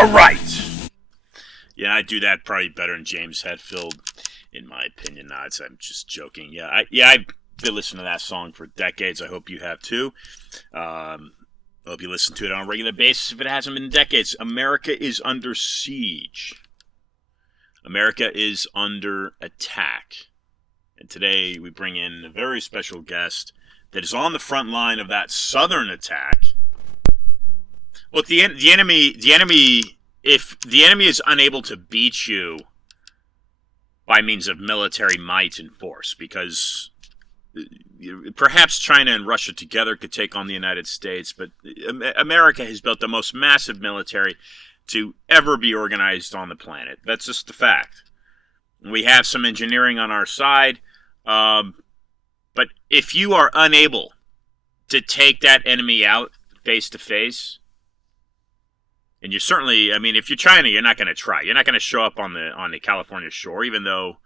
All right. Yeah, I do that probably better than James Hetfield, in my opinion. I'm just joking. I've been listening to that song for decades. I hope you have too. I hope you listen to it on a regular basis. If it hasn't been in decades, America is under siege. America is under attack. And today we bring in a very special guest that is on the front line of that southern attack. Look, the enemy, if the enemy is unable to beat you by means of military might and force, because perhaps China and Russia together could take on the United States, but America has built the most massive military to ever be organized on the planet. That's just the fact. We have some engineering on our side, but if you are unable to take that enemy out face to face, and you certainly, if you're China, you're not going to try. You're not going to show up on the California shore, even though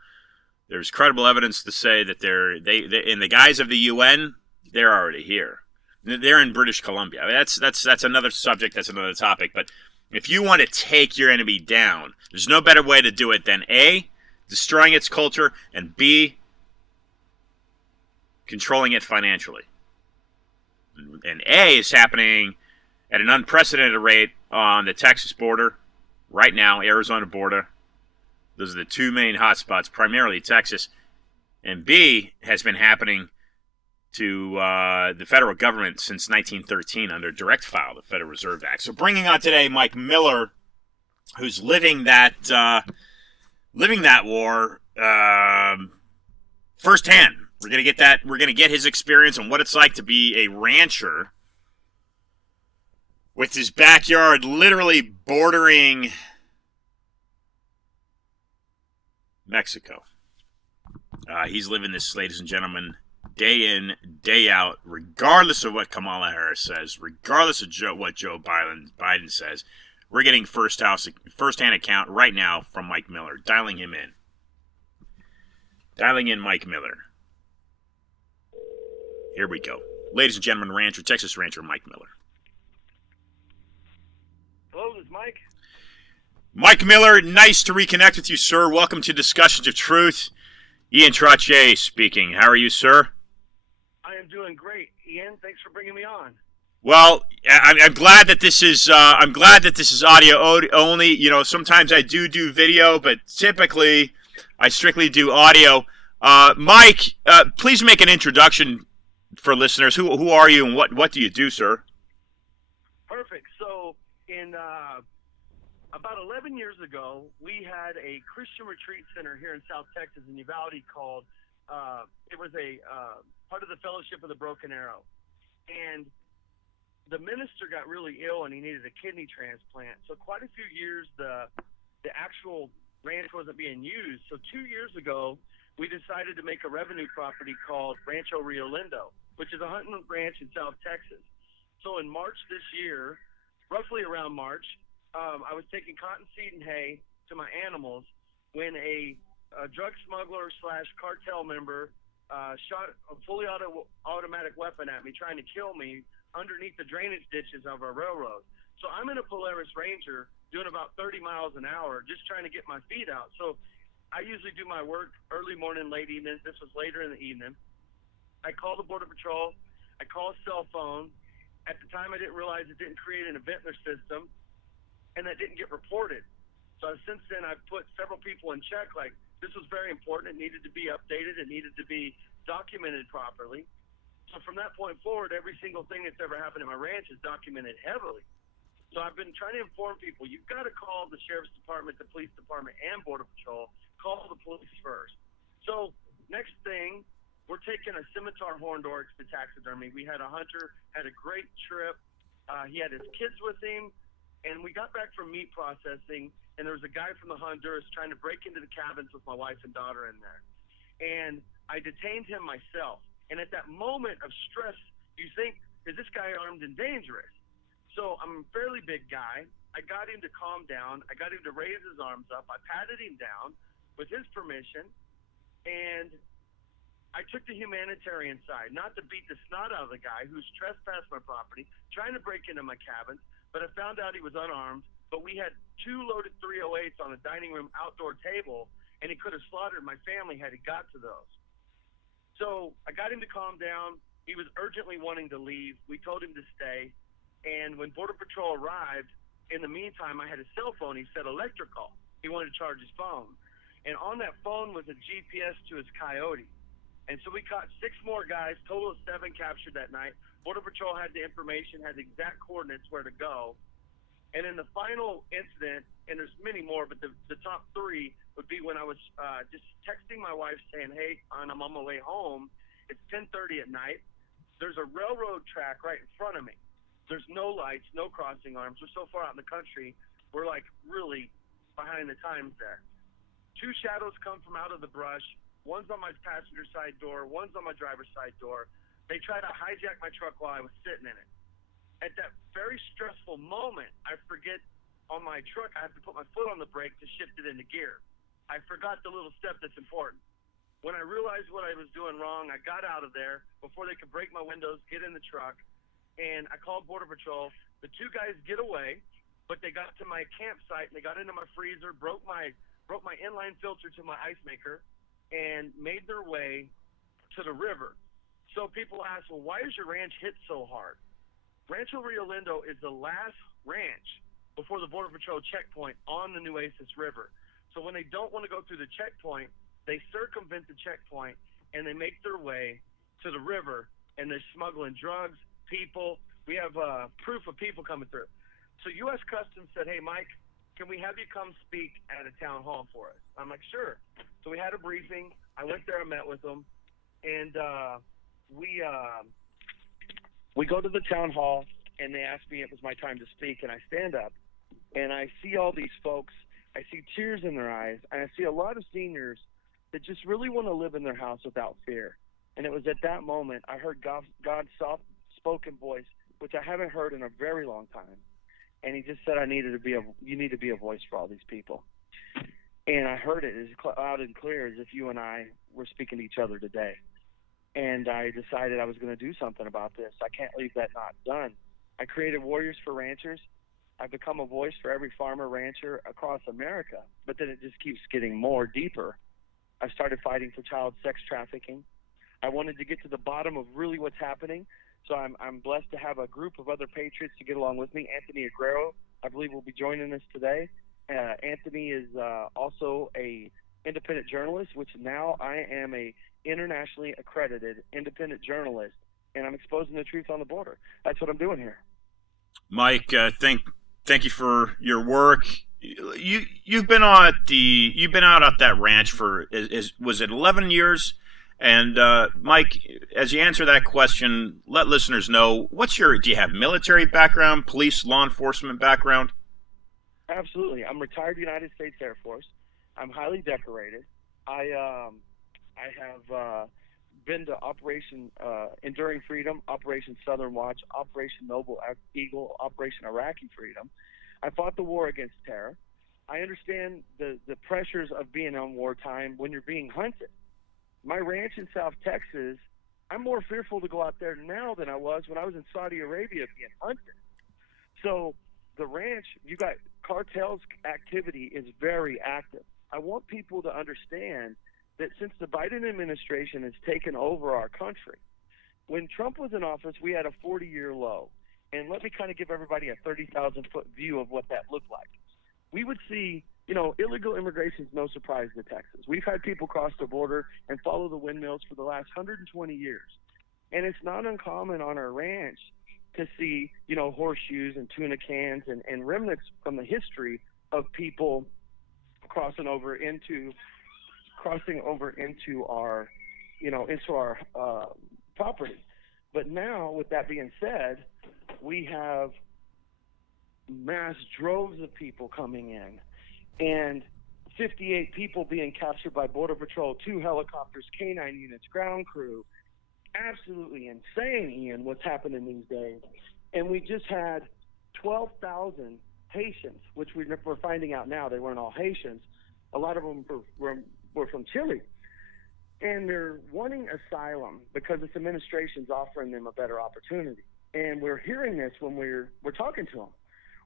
there's credible evidence to say that they're in the guise of the UN, they're already here. They're in British Columbia. That's another subject. That's another topic. But if you want to take your enemy down, there's no better way to do it than A, destroying its culture, and B, controlling it financially. And A is happening at an unprecedented rate on the Texas border, right now, Arizona border. Those are the two main hotspots, primarily Texas. And B has been happening to the federal government since 1913 under direct file, the Federal Reserve Act. So bringing on today Mike Miller, who's living that war firsthand. We're gonna get his experience on what it's like to be a rancher with his backyard literally bordering Mexico. He's living this, ladies and gentlemen, day in, day out, regardless of what Kamala Harris says, regardless of what Joe Biden says. We're getting first-hand account right now from Mike Miller, dialing him in. Dialing in Mike Miller. Here we go. Ladies and gentlemen, Texas rancher Mike Miller. Hello, this is Mike. Mike Miller, nice to reconnect with you, sir. Welcome to Discussions of Truth. Ian Trottier speaking. How are you, sir? I am doing great, Ian. Thanks for bringing me on. Well, I'm glad that this is audio only. You know, sometimes I do video, but typically I strictly do audio. Mike, please make an introduction for listeners. Who are you and what do you do, sir? Perfect. So, in about 11 years ago, we had a Christian retreat center here in South Texas in Uvalde called, it was a part of the Fellowship of the Broken Arrow. And the minister got really ill and he needed a kidney transplant. So quite a few years, the actual ranch wasn't being used. So 2 years ago, we decided to make a revenue property called Rancho Rio Lindo, which is a hunting ranch in South Texas. So in March this year, roughly around March, I was taking cottonseed and hay to my animals when a drug smuggler / cartel member shot a fully automatic weapon at me, trying to kill me underneath the drainage ditches of our railroad. So I'm in a Polaris Ranger doing about 30 miles an hour, just trying to get my feet out. So I usually do my work early morning, late evening. This was later in the evening. I call the Border Patrol. I call a cell phone. At the time, I didn't realize it didn't create an event in their system, and that didn't get reported. So since then, I've put several people in check, like this was very important. It needed to be updated. It needed to be documented properly. So from that point forward, every single thing that's ever happened in my ranch is documented heavily. So I've been trying to inform people, you've got to call the Sheriff's Department, the Police Department, and Border Patrol. Call the police first. So next thing, we're taking a scimitar horned oryx to taxidermy. We had a hunter, had a great trip. He had his kids with him, and we got back from meat processing, and there was a guy from the Honduras trying to break into the cabins with my wife and daughter in there. And I detained him myself. And at that moment of stress, you think, is this guy armed and dangerous? So I'm a fairly big guy. I got him to calm down. I got him to raise his arms up. I patted him down with his permission, and I took the humanitarian side, not to beat the snot out of the guy who's trespassed my property, trying to break into my cabin, but I found out he was unarmed. But we had 2 loaded 308s on the dining room outdoor table, and he could have slaughtered my family had he got to those. So I got him to calm down. He was urgently wanting to leave. We told him to stay. And when Border Patrol arrived, in the meantime, I had a cell phone. He said electrical. He wanted to charge his phone. And on that phone was a GPS to his coyote. And so we caught 6 more guys, total of 7 captured that night. Border Patrol had the information, had the exact coordinates where to go. And in the final incident, and there's many more, but the top 3 would be when I was just texting my wife saying, hey, I'm on my way home. It's 10:30 at night. There's a railroad track right in front of me. There's no lights, no crossing arms. We're so far out in the country, we're like really behind the times there. 2 shadows come from out of the brush. One's on my passenger side door. One's on my driver's side door. They try to hijack my truck while I was sitting in it. At that very stressful moment, I forget on my truck, I have to put my foot on the brake to shift it into gear. I forgot the little step that's important. When I realized what I was doing wrong, I got out of there before they could break my windows, get in the truck, and I called Border Patrol. The 2 guys get away, but they got to my campsite, and they got into my freezer, broke my inline filter to my ice maker, and made their way to the river. So people ask, well, why is your ranch hit so hard? Rancho Rio Lindo is the last ranch before the Border Patrol checkpoint on the Nueces River. So when they don't want to go through the checkpoint, they circumvent the checkpoint, and they make their way to the river, and they're smuggling drugs, people. We have proof of people coming through. So U.S. Customs said, hey, Mike, can we have you come speak at a town hall for us? I'm like, sure. So we had a briefing. I went there, I met with them, and we go to the town hall, and they asked me if it was my time to speak, and I stand up, and I see all these folks. I see tears in their eyes, and I see a lot of seniors that just really want to live in their house without fear. And it was at that moment I heard God's soft-spoken voice, which I haven't heard in a very long time. And he just said, you need to be a voice for all these people. And I heard it as loud and clear as if you and I were speaking to each other today. And I decided I was going to do something about this. I can't leave that not done. I created Warriors for Ranchers. I've become a voice for every farmer, rancher across America. But then it just keeps getting more deeper. I started fighting for child sex trafficking. I wanted to get to the bottom of really what's happening. So I'm blessed to have a group of other patriots to get along with me. Anthony Aguero, I believe, will be joining us today. Anthony is also a independent journalist, which now I am a internationally accredited independent journalist, and I'm exposing the truth on the border. That's what I'm doing here. Mike, thank you for your work. You've been out at that ranch for was it 11 years? And Mike, as you answer that question, let listeners know do you have military background, police, law enforcement background? Absolutely. I'm retired United States Air Force. I'm highly decorated. I have been to Operation Enduring Freedom, Operation Southern Watch, Operation Noble Eagle, Operation Iraqi Freedom. I fought the war against terror. I understand the pressures of being on wartime when you're being hunted. My ranch in South Texas, I'm more fearful to go out there now than I was when I was in Saudi Arabia being hunted. So the ranch, you got cartels activity is very active. I want people to understand that since the Biden administration has taken over our country, when Trump was in office, we had a 40-year low. And let me kind of give everybody a 30,000-foot view of what that looked like. We would see, illegal immigration is no surprise to Texas. We've had people cross the border and follow the windmills for the last 120 years. And it's not uncommon on our ranch to see, horseshoes and tuna cans and remnants from the history of people crossing over into our into our property. But now, with that being said, we have mass droves of people coming in, and 58 people being captured by Border Patrol, 2 helicopters, K-9 units, ground crew. Absolutely insane, Ian, what's happening these days. And we just had 12,000 Haitians, which we're finding out now they weren't all Haitians. A lot of them were from Chile. And they're wanting asylum because this administration's offering them a better opportunity. And we're hearing this when we're talking to them.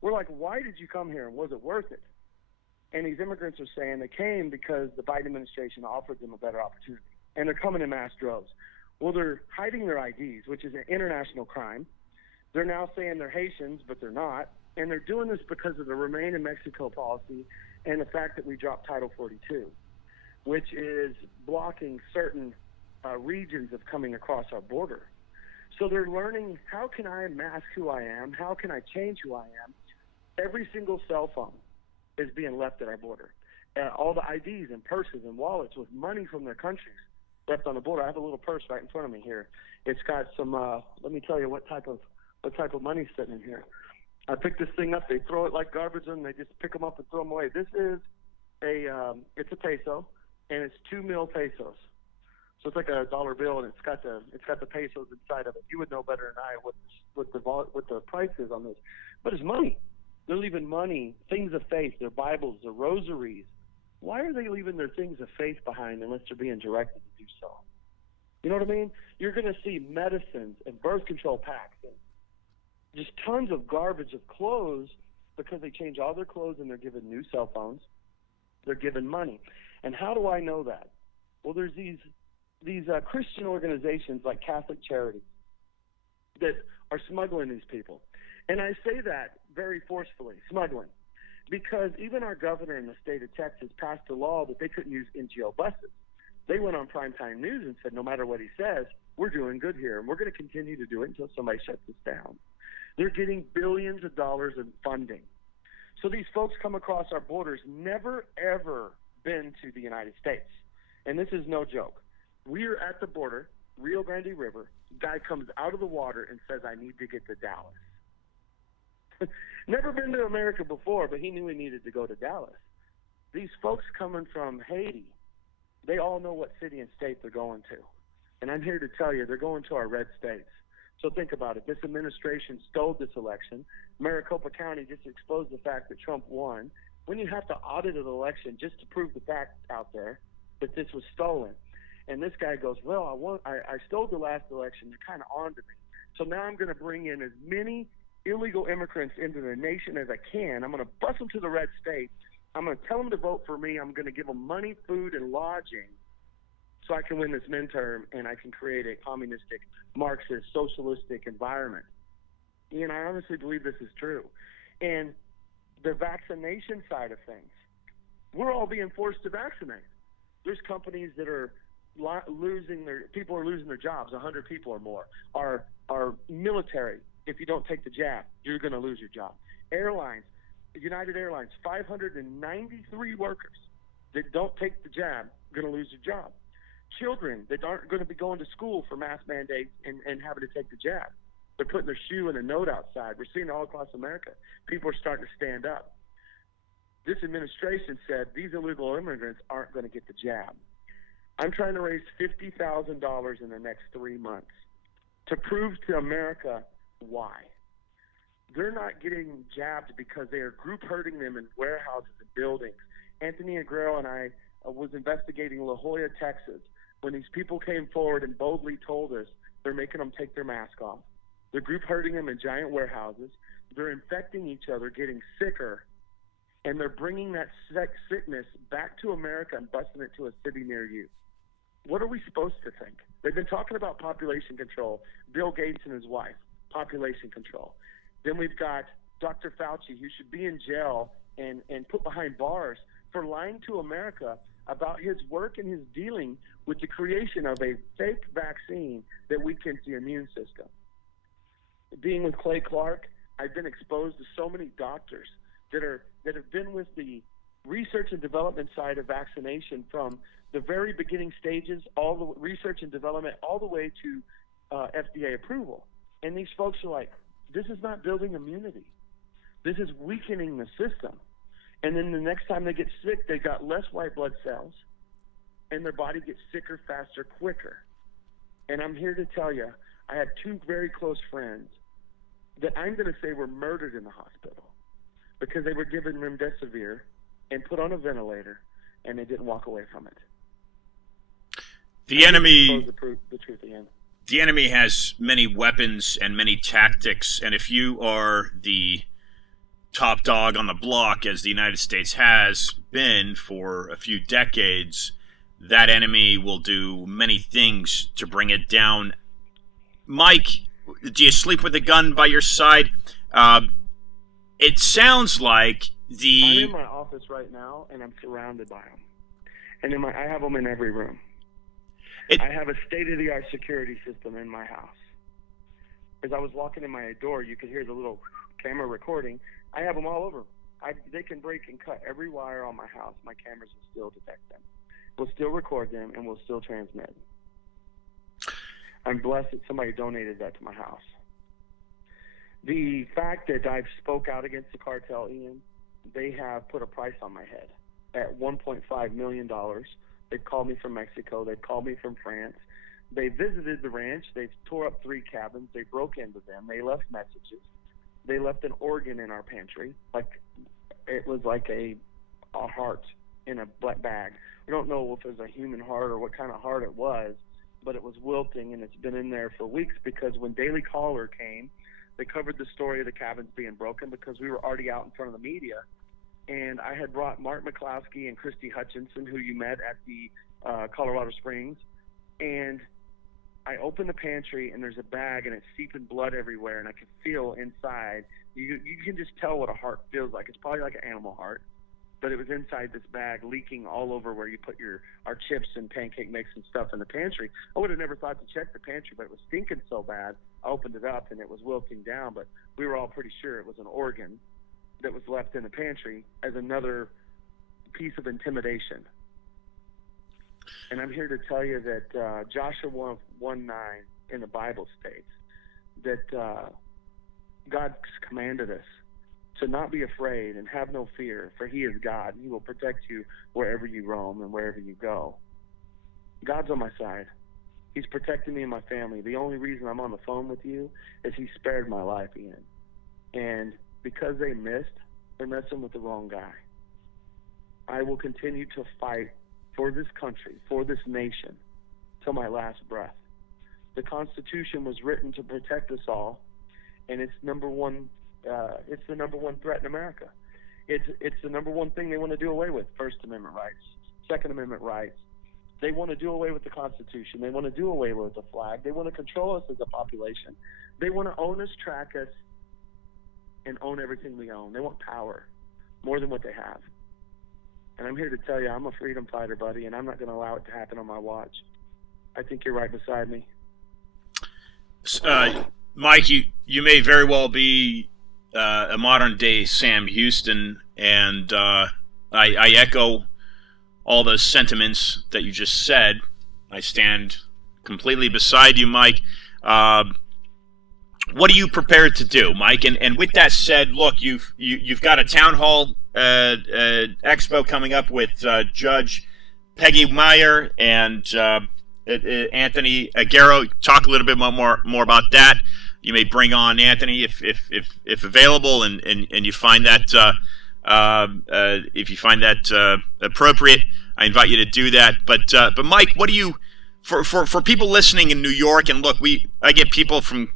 We're like, why did you come here, and was it worth it? And these immigrants are saying they came because the Biden administration offered them a better opportunity. And they're coming in mass droves. Well, they're hiding their IDs, which is an international crime. They're now saying they're Haitians, but they're not. And they're doing this because of the Remain in Mexico policy and the fact that we dropped Title 42, which is blocking certain regions of coming across our border. So they're learning, how can I mask who I am? How can I change who I am? Every single cell phone is being left at our border. All the IDs and purses and wallets with money from their countries left on the border. I have a little purse right in front of me here. It's got some, let me tell you what type of money's sitting in here. I picked this thing up. They throw it like garbage, and they just pick them up and throw them away. This is it's a peso, and it's 2 mil pesos. So it's like a dollar bill, and it's got the pesos inside of it. You would know better than I what the price is on this, but it's money. They're leaving money, things of faith, their Bibles, their rosaries. Why are they leaving their things of faith behind unless they're being directed to do so? You know what I mean? You're going to see medicines and birth control packs and just tons of garbage of clothes because they change all their clothes and they're given new cell phones. They're given money. And how do I know that? Well, there's these Christian organizations like Catholic Charities that are smuggling these people. And I say that very forcefully, smuggling, because even our governor in the state of Texas passed a law that they couldn't use NGO buses. They went on primetime news and said, no matter what he says, we're doing good here, and we're going to continue to do it until somebody shuts us down. They're getting billions of dollars in funding. So these folks come across our borders, never, ever been to the United States. And this is no joke. We're at the border, Rio Grande River. Guy comes out of the water and says, I need to get to Dallas. Never been to America before, but he knew he needed to go to Dallas. These folks coming from Haiti, they all know what city and state they're going to. And I'm here to tell you, they're going to our red states. So think about it. This administration stole this election. Maricopa County just exposed the fact that Trump won. When you have to audit an election just to prove the fact out there that this was stolen. And this guy goes, well, I stole the last election. You're kind of on to me. So now I'm going to bring in as many illegal immigrants into the nation as I can. I'm going to bust them to the red state. I'm going to tell them to vote for me. I'm going to give them money, food, and lodging so I can win this midterm and I can create a communistic, Marxist, socialistic environment. And I honestly believe this is true. And the vaccination side of things, we're all being forced to vaccinate. There's companies that are losing their jobs, 100 people or more. Our military, if you don't take the jab, you're going to lose your job. Airlines, United Airlines, 593 workers that don't take the jab are going to lose their job. Children that aren't going to be going to school for mass mandates and having to take the jab. They're putting their shoe in a note outside. We're seeing it all across America. People are starting to stand up. This administration said these illegal immigrants aren't going to get the jab. I'm trying to raise $50,000 in the next 3 months to prove to America why. They're not getting jabbed because they are group herding them in warehouses and buildings. Anthony Aguero and I was investigating La Jolla, Texas, when these people came forward and boldly told us they're making them take their mask off. They're group herding them in giant warehouses. They're infecting each other, getting sicker, and they're bringing that sickness back to America and busting it to a city near you. What are we supposed to think? They've been talking about population control. Bill Gates and his wife, population control. Then we've got Dr. Fauci, who should be in jail and put behind bars for lying to America about his work and his dealing with the creation of a fake vaccine that weakens the immune system. Being with Clay Clark, I've been exposed to so many doctors that have been with the research and development side of vaccination from the very beginning stages, all the research and development, all the way to FDA approval. And these folks are like, this is not building immunity. This is weakening the system. And then the next time they get sick, they got less white blood cells, and their body gets sicker, faster, quicker. And I'm here to tell you, I had two very close friends that I'm going to say were murdered in the hospital because they were given remdesivir and put on a ventilator, and they didn't walk away from it. The enemy, the truth again. The enemy has many weapons and many tactics, and if you are the top dog on the block, as the United States has been for a few decades, that enemy will do many things to bring it down. Mike, do you sleep with a gun by your side? It sounds like I'm in my office right now, and I'm surrounded by them. And I have them in every room. I have a state-of-the-art security system in my house. As I was walking in my door, you could hear the little camera recording. I have them all over. They can break and cut every wire on my house. My cameras will still detect them. We'll still record them, and we'll still transmit. I'm blessed that somebody donated that to my house. The fact that I've spoke out against the cartel, Ian, they have put a price on my head at $1.5 million. They've called me from Mexico. They've called me from France. They visited the ranch. They've tore up 3 cabins. They broke into them. They left messages. They left an organ in our pantry. It was like a heart in a black bag. We don't know if it was a human heart or what kind of heart it was, but it was wilting, and it's been in there for weeks because when Daily Caller came, they covered the story of the cabins being broken because we were already out in front of the media. And I had brought Mark McCloskey and Christy Hutchinson, who you met at the Colorado Springs. And I opened the pantry, and there's a bag, and it's seeping blood everywhere, and I can feel inside. You can just tell what a heart feels like. It's probably like an animal heart. But it was inside this bag, leaking all over where you put our chips and pancake mix and stuff in the pantry. I would have never thought to check the pantry, but it was stinking so bad. I opened it up, and it was wilting down, but we were all pretty sure it was an organ that was left in the pantry as another piece of intimidation. And I'm here to tell you that Joshua 1:9 in the Bible states that God commanded us to not be afraid and have no fear, for he is God. He will protect you wherever you roam and wherever you go. God's on my side. He's protecting me and my family. The only reason I'm on the phone with you is he spared my life, Ian. And because they missed, they're messing with the wrong guy. I will continue to fight for this country, for this nation, till my last breath. The Constitution was written to protect us all, and it's the number one threat in America. It's the number one thing they want to do away with: First Amendment rights, Second Amendment rights. They want to do away with the Constitution. They want to do away with the flag. They want to control us as a population. They want to own us, track us, and own everything we own. They want power more than what they have. And I'm here to tell you, I'm a freedom fighter, buddy, and I'm not going to allow it to happen on my watch. I think you're right beside me. Mike, you may very well be a modern-day Sam Houston, and I echo all those sentiments that you just said. I stand completely beside you, Mike. What are you prepared to do, Mike? And with that said, look, you've got a town hall expo coming up with Judge Peggy Meyer and Anthony Aguero. Talk a little bit more about that. You may bring on Anthony if available, and you find that if you find that appropriate. I invite you to do that. But Mike, what do you for people listening in New York? And look, I get people from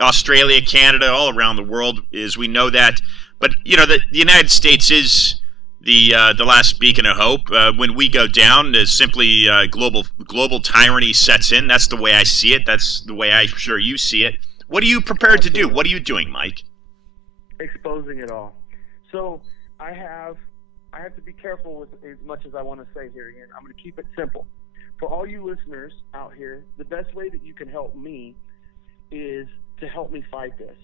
Australia, Canada, all around the world, is we know that. But you know, the United States is the last beacon of hope. When we go down, simply global tyranny sets in. That's the way I see it. That's the way I'm sure you see it. What are you prepared to do? What are you doing, Mike? Exposing it all. So I have to be careful with as much as I want to say here, Ian. I'm going to keep it simple. For all you listeners out here, the best way that you can help me is to help me fight this.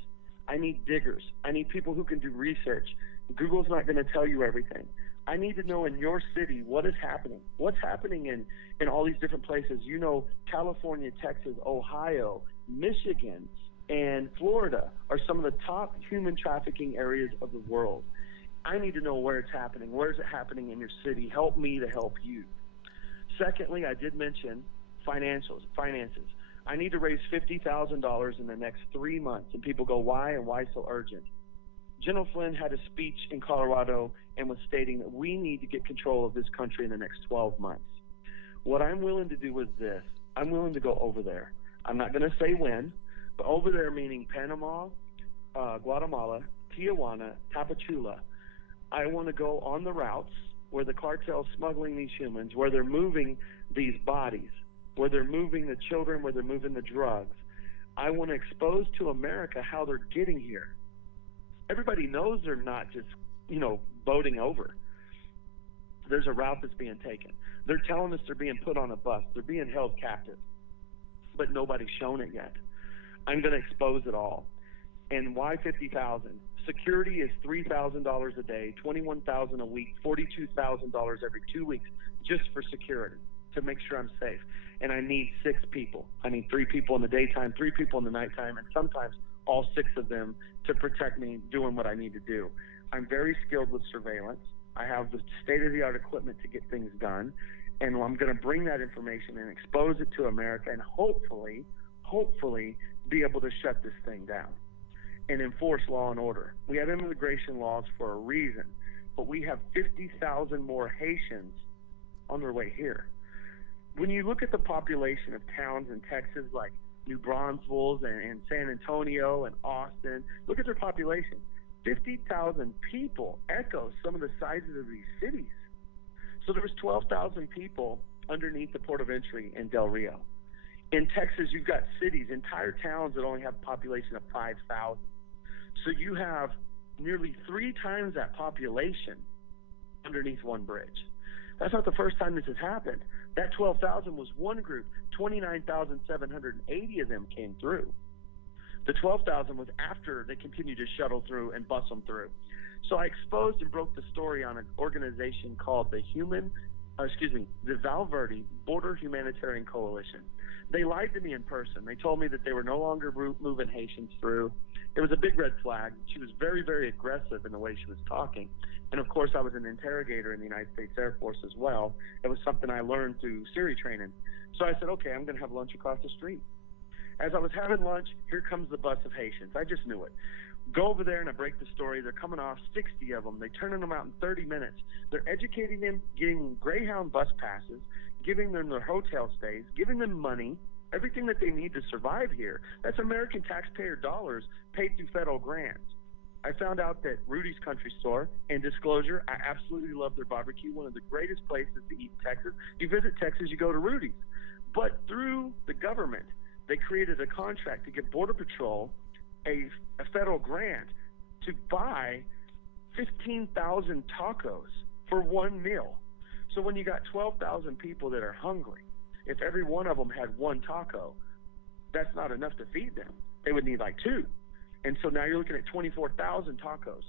I need diggers. I need people who can do research. Google's not going to tell you everything. I need to know in your city what is happening. What's happening in all these different places? You know, California, Texas, Ohio, Michigan, and Florida are some of the top human trafficking areas of the world. I need to know where it's happening. Where is it happening in your city? Help me to help you. Secondly, I did mention finances. I need to raise $50,000 in the next 3 months. And people go, why and why so urgent? General Flynn had a speech in Colorado and was stating that we need to get control of this country in the next 12 months. What I'm willing to do is this. I'm willing to go over there. I'm not going to say when, but over there meaning Panama, Guatemala, Tijuana, Tapachula. I want to go on the routes where the cartel's smuggling these humans, where they're moving these bodies, where they're moving the children, where they're moving the drugs. I want to expose to America how they're getting here. Everybody knows they're not just, boating over. There's a route that's being taken. They're telling us they're being put on a bus. They're being held captive. But nobody's shown it yet. I'm going to expose it all. And why 50,000? Security is $3,000 a day, $21,000 a week, $42,000 every 2 weeks just for security to make sure I'm safe. And I need 6 people. I need 3 people in the daytime, 3 people in the nighttime, and sometimes all 6 of them to protect me doing what I need to do. I'm very skilled with surveillance. I have the state-of-the-art equipment to get things done, and I'm going to bring that information and expose it to America and hopefully be able to shut this thing down and enforce law and order. We have immigration laws for a reason, but we have 50,000 more Haitians on their way here. When you look at the population of towns in Texas like New Braunfels and San Antonio and Austin, look at their population. 50,000 people echo some of the sizes of these cities. So there was 12,000 people underneath the port of entry in Del Rio. In Texas, you've got cities, entire towns that only have a population of 5,000. So you have nearly 3 times that population underneath one bridge. That's not the first time this has happened. That 12,000 was one group. 29,780 of them came through. The 12,000 was after they continued to shuttle through and bus them through. So I exposed and broke the story on an organization called the Val Verde Border Humanitarian Coalition. They lied to me in person. They told me that they were no longer moving Haitians through. It was a big red flag. She was very, very aggressive in the way she was talking. And of course, I was an interrogator in the United States Air Force as well. It was something I learned through Siri training. So I said, okay, I'm going to have lunch across the street. As I was having lunch, here comes the bus of Haitians. I just knew it. Go over there and I break the story. They're coming off, 60 of them. They're turning them out in 30 minutes. They're educating them, getting Greyhound bus passes, giving them their hotel stays, giving them money, everything that they need to survive here. That's American taxpayer dollars paid through federal grants. I found out that Rudy's Country Store, and disclosure, I absolutely love their barbecue, one of the greatest places to eat in Texas. You visit Texas, you go to Rudy's. But through the government, they created a contract to give Border Patrol a federal grant to buy 15,000 tacos for one meal. So when you got 12,000 people that are hungry, if every one of them had one taco, that's not enough to feed them. They would need like 2. And so now you're looking at 24,000 tacos.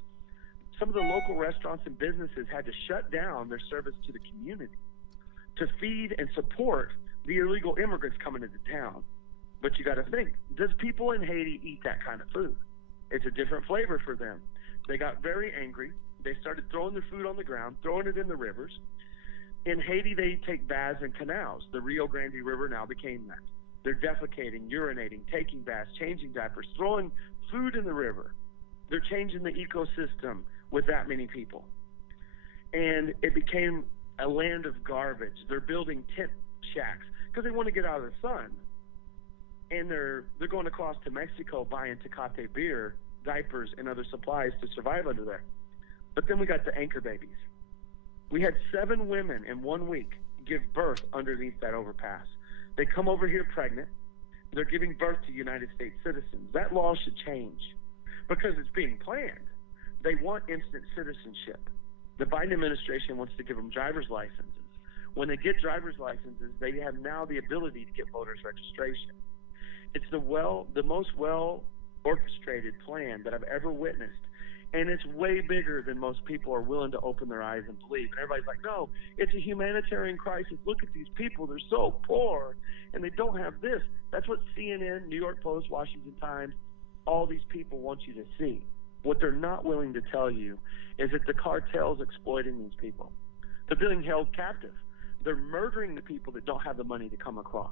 Some of the local restaurants and businesses had to shut down their service to the community to feed and support the illegal immigrants coming into town. But you got to think, does people in Haiti eat that kind of food? It's a different flavor for them. They got very angry. They started throwing their food on the ground, throwing it in the rivers. In Haiti, they take baths in canals. The Rio Grande River now became that. They're defecating, urinating, taking baths, changing diapers, throwing food in the river. They're changing the ecosystem with that many people. And it became a land of garbage. They're building tent shacks because they want to get out of the sun. And they're going across to Mexico buying Tecate beer, diapers, and other supplies to survive under there. But then we got the anchor babies. We had 7 women in 1 week give birth underneath that overpass. They come over here pregnant. They're giving birth to United States citizens. That law should change because it's being planned. They want instant citizenship. The Biden administration wants to give them driver's licenses. When they get driver's licenses, they have now the ability to get voters registration. It's the most well orchestrated plan that I've ever witnessed. And it's way bigger than most people are willing to open their eyes and believe. And everybody's like, no, it's a humanitarian crisis. Look at these people. They're so poor, and they don't have this. That's what CNN, New York Post, Washington Times, all these people want you to see. What they're not willing to tell you is that the cartel's exploiting these people. They're being held captive. They're murdering the people that don't have the money to come across.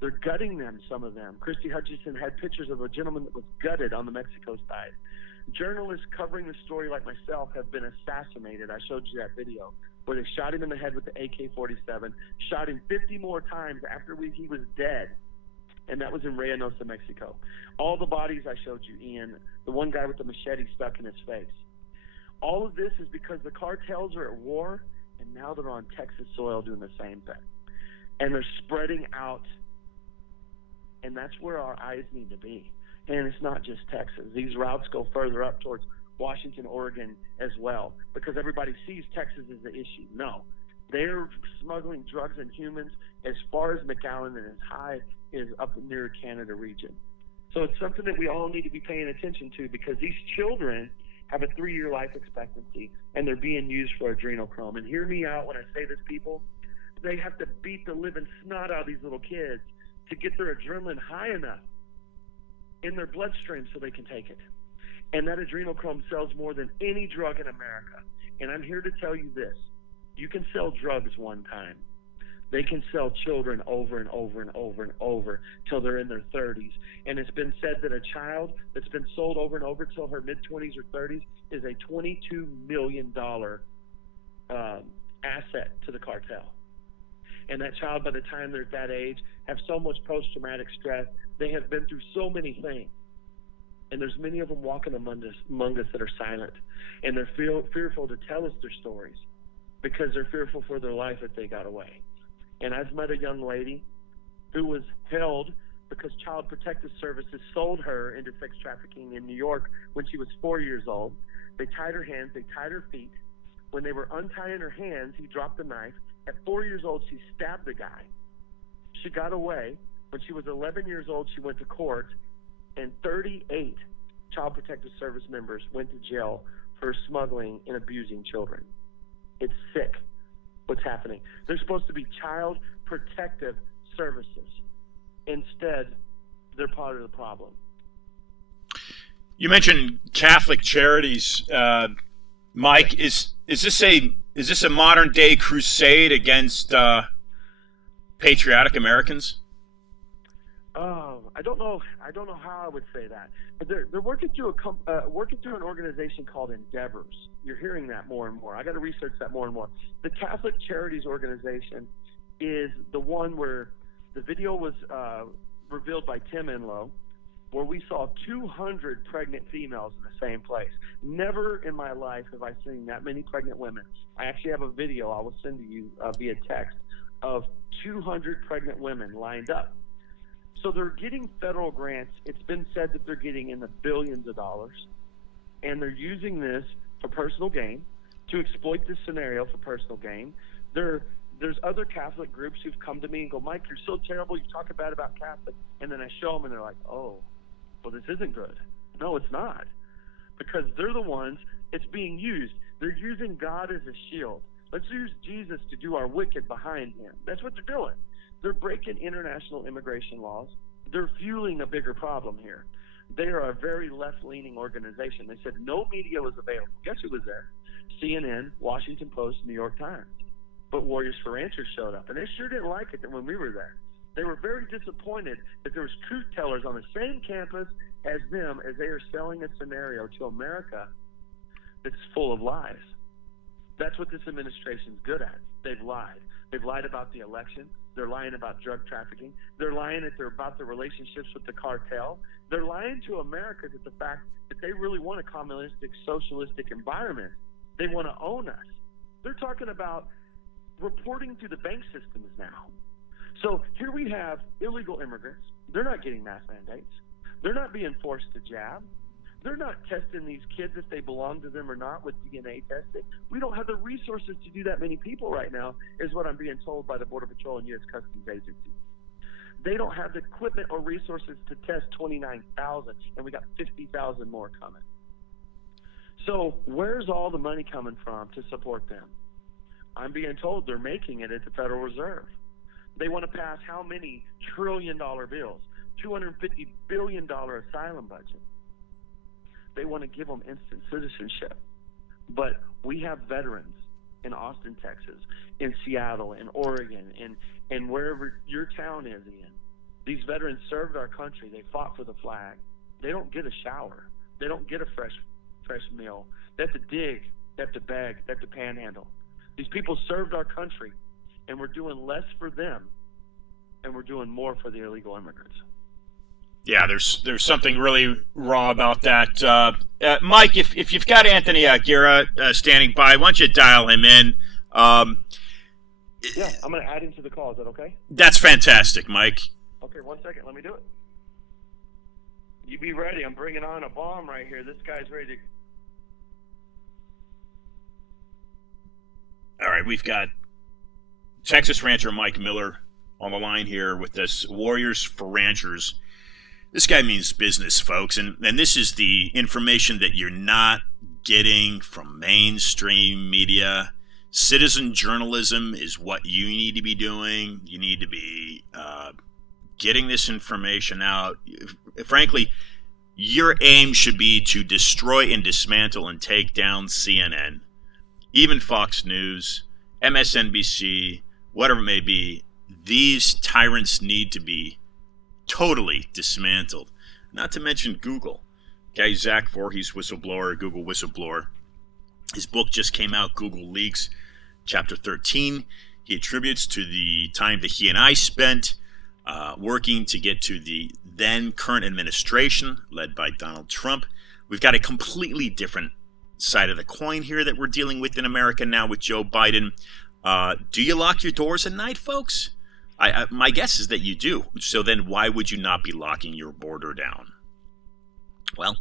They're gutting them, some of them. Christy Hutchinson had pictures of a gentleman that was gutted on the Mexico side. Journalists covering the story like myself have been assassinated. I showed you that video where they shot him in the head with the AK-47, shot him 50 more times after he was dead. And that was in Reynosa, Mexico. All the bodies I showed you, Ian, the one guy with the machete stuck in his face. All of this is because the cartels are at war, and now they're on Texas soil doing the same thing. And they're spreading out, and that's where our eyes need to be. And it's not just Texas. These routes go further up towards Washington, Oregon as well, because everybody sees Texas as the issue. No, they're smuggling drugs and humans as far as McAllen and as high as up near Canada region. So it's something that we all need to be paying attention to, because these children have a 3-year life expectancy, and they're being used for adrenochrome. And hear me out when I say this, people. They have to beat the living snot out of these little kids to get their adrenaline high enough in their bloodstream so they can take it. And that adrenochrome sells more than any drug in America. And I'm here to tell you this. You can sell drugs one time. They can sell children over and over and over and over till they're in their 30s. And it's been said that a child that's been sold over and over till her mid-20s or 30s is a $22 million asset to the cartel. And that child, by the time they're at that age, have so much post-traumatic stress. They have been through so many things. And there's many of them walking among us that are silent. And they're fearful to tell us their stories because they're fearful for their life if they got away. And I've met a young lady who was held because Child Protective Services sold her into sex trafficking in New York when she was 4 years old. They tied her hands, they tied her feet. When they were untying her hands, he dropped the knife. At 4 years old, she stabbed the guy. She got away. When she was 11 years old, she went to court, and 38 Child Protective Service members went to jail for smuggling and abusing children. It's sick what's happening. They're supposed to be child protective services. Instead, they're part of the problem. You mentioned Catholic charities, Mike. Is this a modern day crusade against patriotic Americans? I don't know how I would say that. But they're working through an organization called Endeavors. You're hearing that more and more. I got to research that more and more. The Catholic Charities Organization is the one where the video was revealed by Tim Enlow, where we saw 200 pregnant females in the same place. Never in my life have I seen that many pregnant women. I actually have a video I will send to you via text of 200 pregnant women lined up. So they're getting federal grants. It's been said that they're getting in the billions of dollars, and they're using this for personal gain, to exploit this scenario for personal gain. There's other Catholic groups who've come to me and go, Mike, you're so terrible. You talk bad about Catholics. And then I show them, and they're like, oh, well, this isn't good. No, it's not, because they're the ones it's being used. They're using God as a shield. Let's use Jesus to do our wicked behind him. That's what they're doing. They're breaking international immigration laws. They're fueling a bigger problem here. They are a very left-leaning organization. They said no media was available. Guess who was there? CNN, Washington Post, New York Times. But Warriors for Ranchers showed up, and they sure didn't like it when we were there. They were very disappointed that there was truth tellers on the same campus as them, as they are selling a scenario to America that's full of lies. That's what this administration's good at. They've lied. They've lied about the election. They're lying about drug trafficking. They're lying about their relationships with the cartel. They're lying to America that the fact that they really want a communistic, socialistic environment. They want to own us. They're talking about reporting through the bank systems now. So here we have illegal immigrants. They're not getting mask mandates. They're not being forced to jab. They're not testing these kids if they belong to them or not with DNA testing. We don't have the resources to do that many people right now, is what I'm being told by the Border Patrol and U.S. Customs Agency. They don't have the equipment or resources to test 29,000, and we got 50,000 more coming. So where's all the money coming from to support them? I'm being told they're making it at the Federal Reserve. They want to pass how many trillion-dollar bills? $250 billion asylum budget. They want to give them instant citizenship. But we have veterans in Austin, Texas, in Seattle, in Oregon, and wherever your town is in. These veterans served our country. They fought for the flag. They don't get a shower. They don't get a fresh meal. They have to dig. They have to beg. They have to panhandle. These people served our country, and we're doing less for them, and we're doing more for the illegal immigrants. Yeah, there's something really raw about that. Mike, if you've got Anthony Aguirre standing by, why don't you dial him in? Yeah, I'm going to add him to the call. Is that okay? That's fantastic, Mike. Okay, 1 second. Let me do it. You be ready. I'm bringing on a bomb right here. This guy's ready to... All right, we've got Texas rancher Mike Miller on the line here with us, Warriors for Ranchers. This guy means business, folks, and this is the information that you're not getting from mainstream media. Citizen journalism is what you need to be doing. You need to be getting this information out. Frankly, your aim should be to destroy and dismantle and take down CNN, even Fox News, MSNBC, whatever it may be. These tyrants need to be totally dismantled. Not to mention Google. Guy Zach Voorhees, whistleblower, Google whistleblower. His book just came out, Google Leaks, Chapter 13. He attributes to the time that he and I spent working to get to the then current administration led by Donald Trump. We've got a completely different side of the coin here that we're dealing with in America now with Joe Biden. Do you lock your doors at night, folks? My guess is that you do. So then why would you not be locking your border down? Well,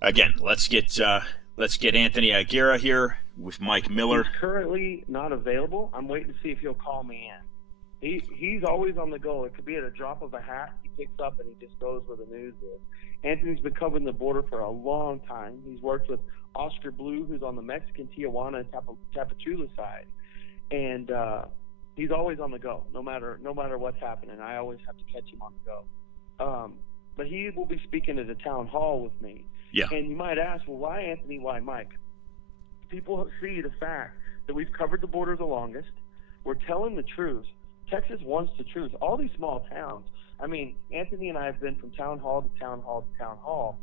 again, let's get Anthony Aguirre here with Mike Miller. He's currently not available. I'm waiting to see if he'll call me in. He's always on the go. It could be at a drop of a hat. He picks up and he just goes where the news is. Anthony's been covering the border for a long time. He's worked with Oscar Blue, who's on the Mexican Tijuana and Tapachula side, and he's always on the go, no matter what's happening. I always have to catch him on the go. But he will be speaking at a town hall with me. Yeah. And you might ask, well, why Anthony? Why Mike? People see the fact that we've covered the border the longest. We're telling the truth. Texas wants the truth. All these small towns. I mean, Anthony and I have been from town hall to town hall to town hall.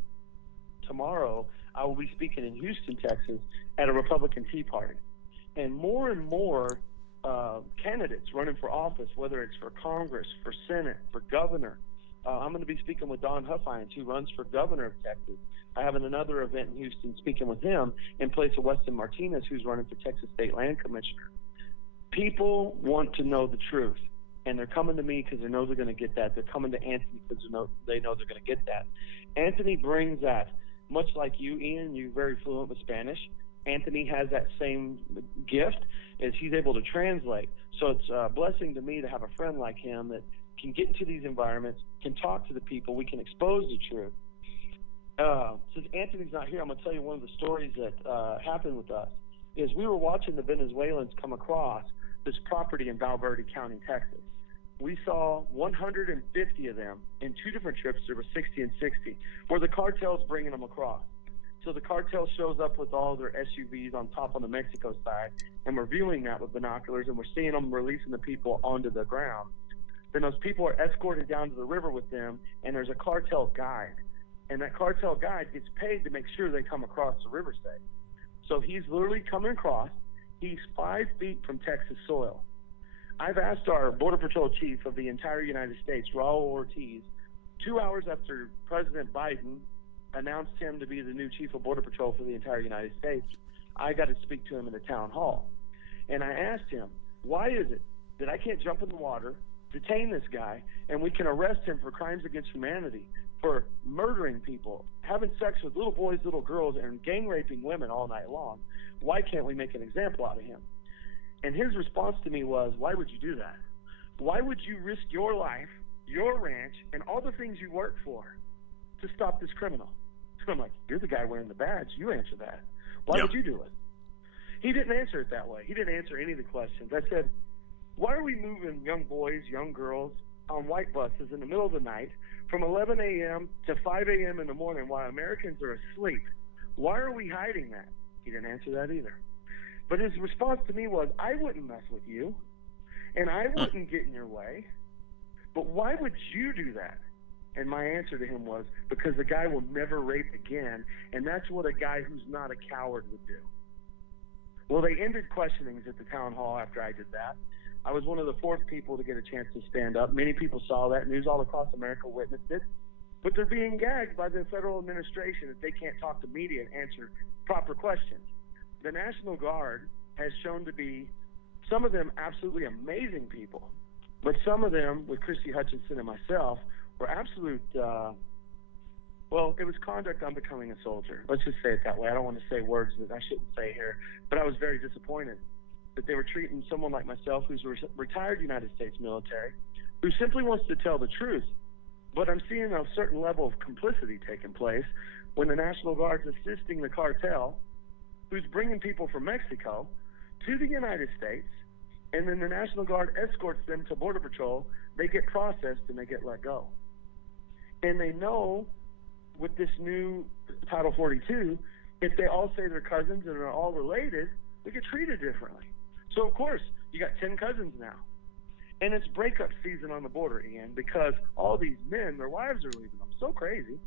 Tomorrow, I will be speaking in Houston, Texas, at a Republican Tea Party. And more candidates running for office, whether it's for Congress, for Senate, for governor. I'm going to be speaking with Don Huffines, who runs for governor of Texas. I have another event in Houston speaking with him in place of Weston Martinez, who's running for Texas State Land Commissioner. People want to know the truth, and they're coming to me because they know they're going to get that. They're coming to Anthony because they know they're going to get that. Anthony brings that. Much like you, Ian, you're very fluent with Spanish. Anthony has that same gift as he's able to translate. So it's a blessing to me to have a friend like him that can get into these environments, can talk to the people, we can expose the truth. Since Anthony's not here, I'm going to tell you one of the stories that happened with us. Is we were watching the Venezuelans come across this property in Valverde County, Texas. We saw 150 of them in two different trips. There were 60 and 60, where the cartel's bringing them across. So the cartel shows up with all their SUVs on top on the Mexico side, and we're viewing that with binoculars, and we're seeing them releasing the people onto the ground. Then those people are escorted down to the river with them, and there's a cartel guide. And that cartel guide gets paid to make sure they come across the river safe. So he's literally coming across. He's 5 feet from Texas soil. I've asked our Border Patrol chief of the entire United States, Raul Ortiz, 2 hours after President Biden announced him to be the new chief of Border Patrol for the entire United States, I got to speak to him in the town hall. And I asked him, why is it that I can't jump in the water, detain this guy, and we can arrest him for crimes against humanity, for murdering people, having sex with little boys, little girls, and gang raping women all night long? Why can't we make an example out of him? And his response to me was, why would you do that? Why would you risk your life, your ranch, and all the things you work for to stop this criminal? I'm like, you're the guy wearing the badge. You answer that. Why Yeah. would you do it? He didn't answer it that way. He didn't answer any of the questions. I said, why are we moving young boys, young girls on white buses in the middle of the night from 11 a.m. to 5 a.m. in the morning while Americans are asleep? Why are we hiding that? He didn't answer that either. But his response to me was, I wouldn't mess with you, and I wouldn't get in your way, but why would you do that? And my answer to him was, because the guy will never rape again, and that's what a guy who's not a coward would do. Well, they ended questionings at the town hall after I did that. I was one of the fourth people to get a chance to stand up. Many people saw that. News all across America witnessed it. But they're being gagged by the federal administration if they can't talk to media and answer proper questions. The National Guard has shown to be, some of them absolutely amazing people, but some of them, with Christy Hutchinson and myself, were absolute, well, it was conduct unbecoming a soldier. Let's just say it that way. I don't want to say words that I shouldn't say here, but I was very disappointed that they were treating someone like myself, who's a retired United States military, who simply wants to tell the truth. But I'm seeing a certain level of complicity taking place when the National Guard's assisting the cartel, who's bringing people from Mexico to the United States, and then the National Guard escorts them to Border Patrol. They get processed and they get let go. And they know with this new Title 42, if they all say they're cousins and are all related, they get treated differently. So, of course, you got 10 cousins now. And it's breakup season on the border, Ian, because all these men, their wives are leaving them. So crazy.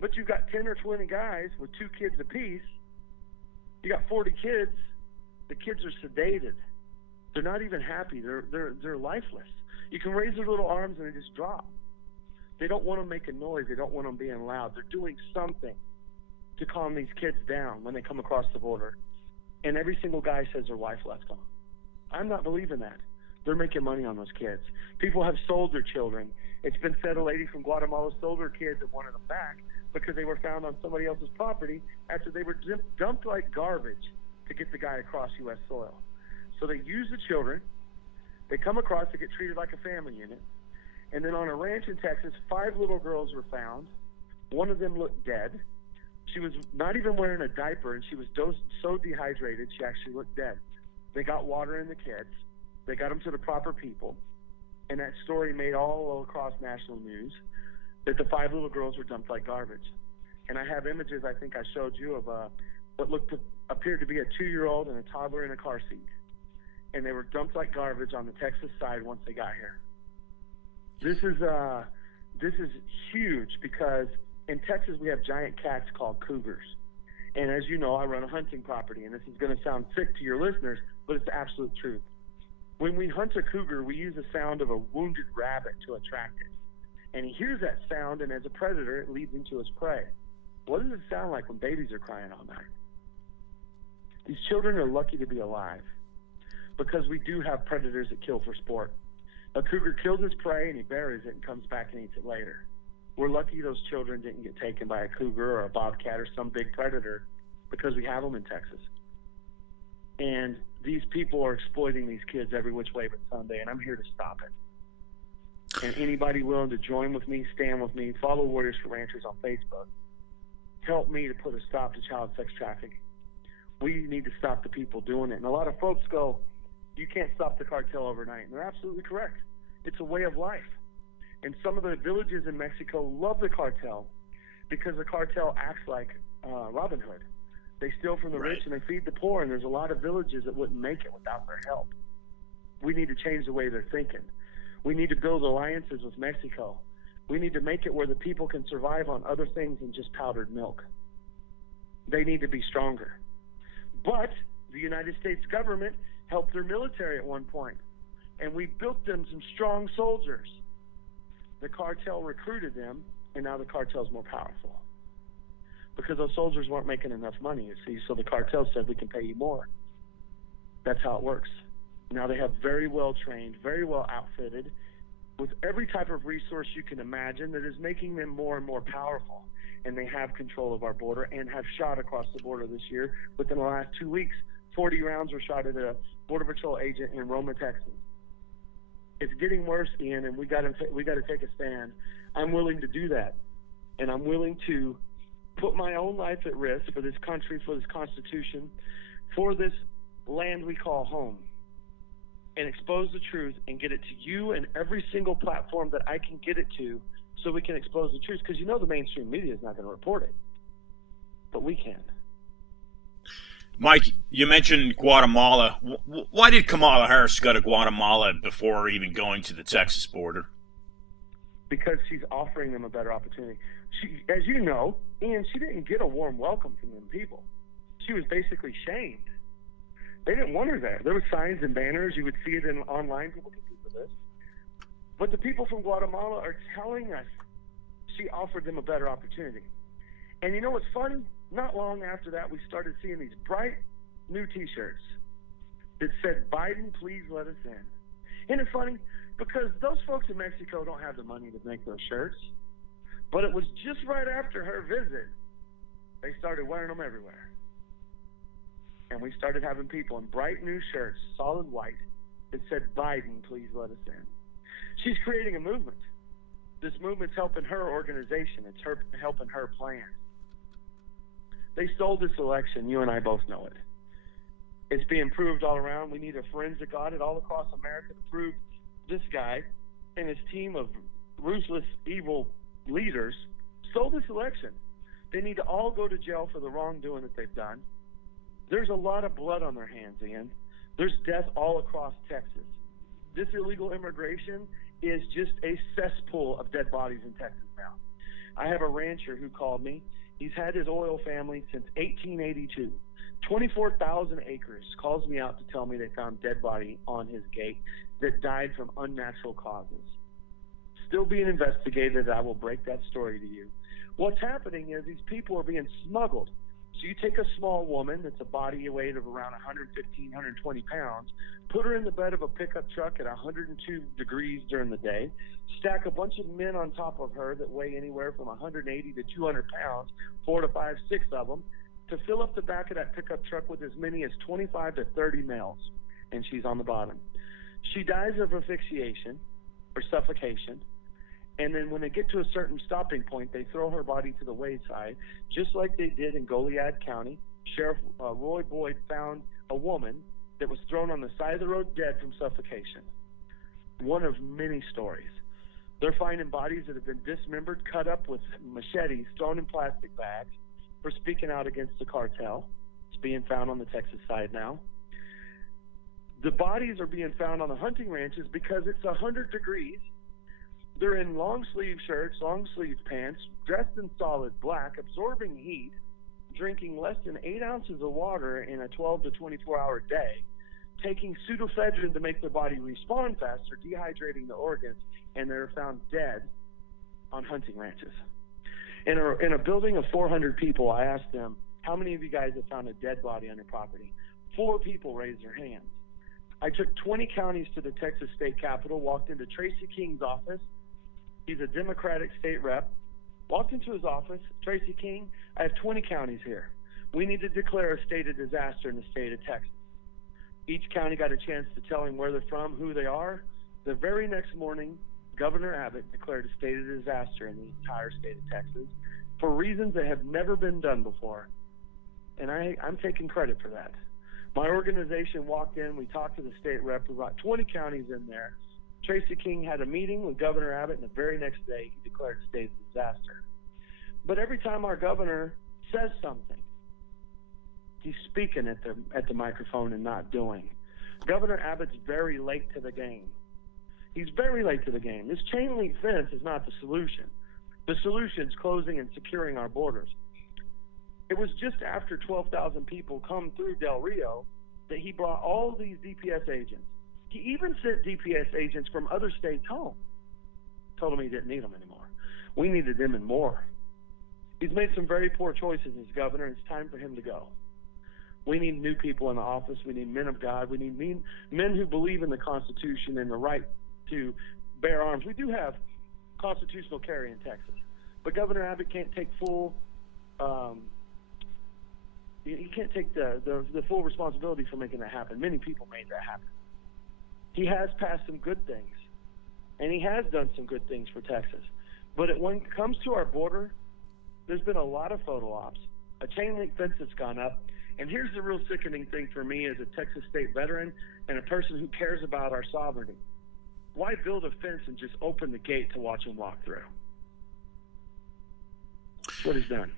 But you've got 10 or 20 guys with 2 kids apiece. You got 40 kids. The kids are sedated. They're not even happy. They're lifeless. You can raise their little arms and they just drop. They don't want to make a noise. They don't want them being loud. They're doing something to calm these kids down when they come across the border. And every single guy says their wife left them. I'm not believing that. They're making money on those kids. People have sold their children. It's been said a lady from Guatemala sold her kids and wanted them back because they were found on somebody else's property after they were dumped like garbage to get the guy across U.S. soil. So they use the children. They come across to get treated like a family unit. And then on a ranch in Texas, 5 little girls were found. One of them looked dead. She was not even wearing a diaper, and she was so dehydrated, she actually looked dead. They got water in the kids. They got them to the proper people. And that story made all across national news that the 5 little girls were dumped like garbage. And I have images I think I showed you of what appeared to be a 2-year-old and a toddler in a car seat. And they were dumped like garbage on the Texas side once they got here. This is huge because in Texas we have giant cats called cougars. And as you know, I run a hunting property, and this is going to sound sick to your listeners, but it's the absolute truth. When we hunt a cougar, we use the sound of a wounded rabbit to attract it. And he hears that sound, and as a predator, it leads him to his prey. What does it sound like when babies are crying all night? These children are lucky to be alive because we do have predators that kill for sport. A cougar kills his prey, and he buries it and comes back and eats it later. We're lucky those children didn't get taken by a cougar or a bobcat or some big predator because we have them in Texas. And these people are exploiting these kids every which way but Sunday, and I'm here to stop it. And anybody willing to join with me, stand with me, follow Warriors for Ranchers on Facebook, help me to put a stop to child sex trafficking. We need to stop the people doing it. And a lot of folks go, you can't stop the cartel overnight. And they're absolutely correct. It's a way of life. And some of the villages in Mexico love the cartel because the cartel acts like Robin Hood. They steal from the rich and they feed the poor, and there's a lot of villages that wouldn't make it without their help. We need to change the way they're thinking. We need to build alliances with Mexico. We need to make it where the people can survive on other things than just powdered milk. They need to be stronger. But the United States government helped their military at one point, and we built them some strong soldiers. The cartel recruited them, and now the cartel's more powerful because those soldiers weren't making enough money, you see, so the cartel said, we can pay you more. That's how it works. Now they have very well trained, very well outfitted, with every type of resource you can imagine that is making them more and more powerful. And they have control of our border and have shot across the border this year. Within the last 2 weeks, 40 rounds were shot at a Border Patrol agent in Roma, Texas. It's getting worse, Ian, and we got to take a stand. I'm willing to do that, and I'm willing to put my own life at risk for this country, for this Constitution, for this land we call home, and expose the truth and get it to you and every single platform that I can get it to, so we can expose the truth. Because the mainstream media is not going to report it, but we can. Mike, you mentioned Guatemala. Why did Kamala Harris go to Guatemala before even going to the Texas border? Because she's offering them a better opportunity. She, as you know, Ian, she didn't get a warm welcome from them people. She was basically shamed. They didn't want her there. There were signs and banners. You would see it online. People can Google this. But the people from Guatemala are telling us she offered them a better opportunity. And you know what's funny? Not long after that, we started seeing these bright new T-shirts that said, "Biden, please let us in." Isn't it funny? Because those folks in Mexico don't have the money to make those shirts. But it was just right after her visit, they started wearing them everywhere. And we started having people in bright new shirts, solid white, that said, "Biden, please let us in." She's creating a movement. This movement's helping her organization. It's helping her plan. They stole this election. You and I both know it. It's being proved all around. We need a forensic audit all across America to prove this guy and his team of ruthless, evil leaders stole this election. They need to all go to jail for the wrongdoing that they've done. There's a lot of blood on their hands, Ian. There's death all across Texas. This illegal immigration is just a cesspool of dead bodies in Texas now. I have a rancher who called me. He's had his oil family since 1882. 24,000 acres. Calls me out to tell me they found dead body on his gate that died from unnatural causes. Still being investigated. I will break that story to you. What's happening is these people are being smuggled. So you take a small woman that's a body weight of around 115, 120 pounds, put her in the bed of a pickup truck at 102 degrees during the day, stack a bunch of men on top of her that weigh anywhere from 180 to 200 pounds, 4 to 5, 6 of them, to fill up the back of that pickup truck with as many as 25 to 30 males, and she's on the bottom. She dies of asphyxiation or suffocation. And then when they get to a certain stopping point, they throw her body to the wayside, just like they did in Goliad County. Sheriff Roy Boyd found a woman that was thrown on the side of the road dead from suffocation. One of many stories. They're finding bodies that have been dismembered, cut up with machetes, thrown in plastic bags for speaking out against the cartel. It's being found on the Texas side now. The bodies are being found on the hunting ranches because it's 100 degrees. They're in long-sleeve shirts, long-sleeve pants, dressed in solid black, absorbing heat, drinking less than 8 ounces of water in a 12 to 24-hour day, taking pseudoephedrine to make their body respawn faster, dehydrating the organs, and they're found dead on hunting ranches. In a building of 400 people, I asked them, how many of you guys have found a dead body on your property? 4 people raised their hands. I took 20 counties to the Texas state capitol, walked into Tracy King's office. He's a Democratic state rep. Walked into his office. Tracy King, I have 20 counties here. We need to declare a state of disaster in the state of Texas. Each county got a chance to tell him where they're from, who they are. The very next morning, Governor Abbott declared a state of disaster in the entire state of Texas for reasons that have never been done before. And I'm taking credit for that. My organization walked in. We talked to the state rep. We brought 20 counties in there. Tracy King had a meeting with Governor Abbott, and the very next day he declared a state of disaster. But every time our governor says something, he's speaking at the microphone and not doing. Governor Abbott's very late to the game. He's very late to the game. This chain link fence is not the solution. The solution is closing and securing our borders. It was just after 12,000 people come through Del Rio that he brought all these DPS agents. He even sent DPS agents from other states home. Told him he didn't need them anymore. We needed them and more. He's made some very poor choices as governor. It's time for him to go. We need new people in the office. We need men of God. We need men who believe in the Constitution and the right to bear arms. We do have constitutional carry in Texas, but Governor Abbott can't take full. He can't take the full responsibility for making that happen. Many people made that happen. He has passed some good things, and he has done some good things for Texas. But when it comes to our border, There's been a lot of photo ops. A chain link fence that's gone up. And here's the real sickening thing for me as a Texas state veteran and a person who cares about our sovereignty. Why build a fence and just open the gate to watch them walk through? That's what he's done.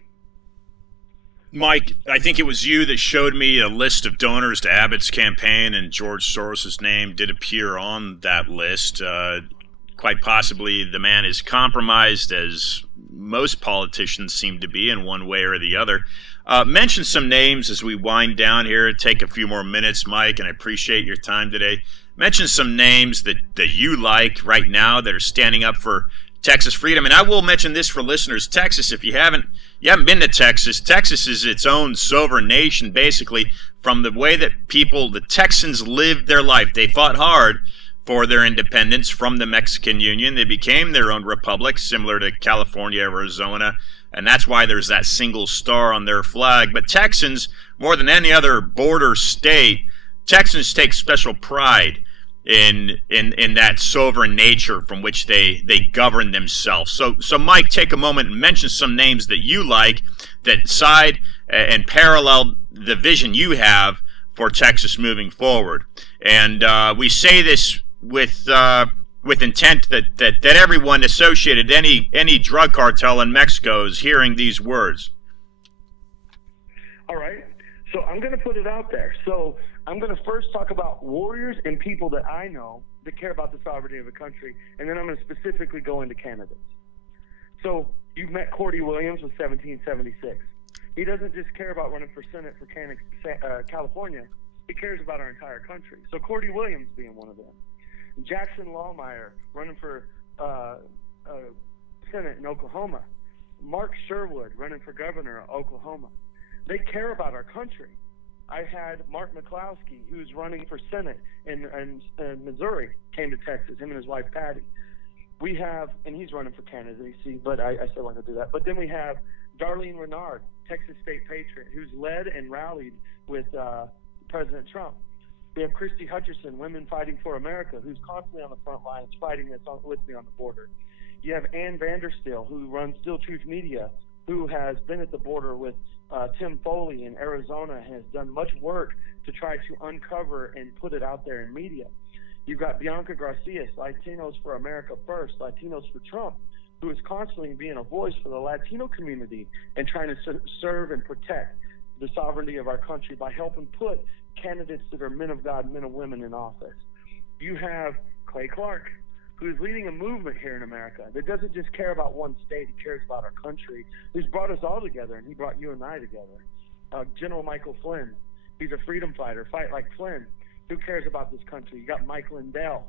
Mike, I think it was you that showed me a list of donors to Abbott's campaign, and George Soros' name did appear on that list. Quite possibly the man is compromised, as most politicians seem to be in one way or the other. Mention some names as we wind down here. Take a few more minutes, Mike, and I appreciate your time today. Mention some names that you like right now that are standing up for Texas freedom. And I will mention this for listeners. Texas, if you haven't been to Texas, Texas is its own sovereign nation, basically, from the way that the Texans lived their life. They fought hard for their independence from the Mexican Union. They became their own republic, similar to California, Arizona, and that's why there's that single star on their flag. But Texans, more than any other border state, Texans take special pride in that sovereign nature from which they govern themselves. So Mike, take a moment and mention some names that you like that side and parallel the vision you have for Texas moving forward. And we say this with intent that everyone associated any drug cartel in Mexico is hearing these words. All right. So I'm going to put it out there. So I'm going to first talk about warriors and people that I know that care about the sovereignty of the country, and then I'm going to specifically go into candidates. So you've met Cordy Williams with 1776. He doesn't just care about running for Senate for California. He cares about our entire country. So Cordy Williams being one of them. Jackson Lawmeyer running for Senate in Oklahoma. Mark Sherwood running for governor of Oklahoma. They care about our country. I had Mark McCloskey, who's running for Senate in Missouri, came to Texas, him and his wife Patty. We have, and he's running for candidacy, but I still want to do that. But then we have Darlene Renard, Texas State Patriot, who's led and rallied with President Trump. We have Christy Hutcherson, Women Fighting for America, who's constantly on the front lines fighting this with me on the border. You have Ann Vandersteel, who runs Still Truth Media, who has been at the border with Tim Foley in Arizona, has done much work to try to uncover and put it out there in media. You've got Bianca Garcias, Latinos for America First, Latinos for Trump, who is constantly being a voice for the Latino community and trying to serve and protect the sovereignty of our country by helping put candidates that are men of God, men of women in office. You have Clay Clark, who is leading a movement here in America that doesn't just care about one state, he cares about our country, who's brought us all together, and he brought you and I together. General Michael Flynn, he's a freedom fighter, fight like Flynn, who cares about this country. You got Mike Lindell,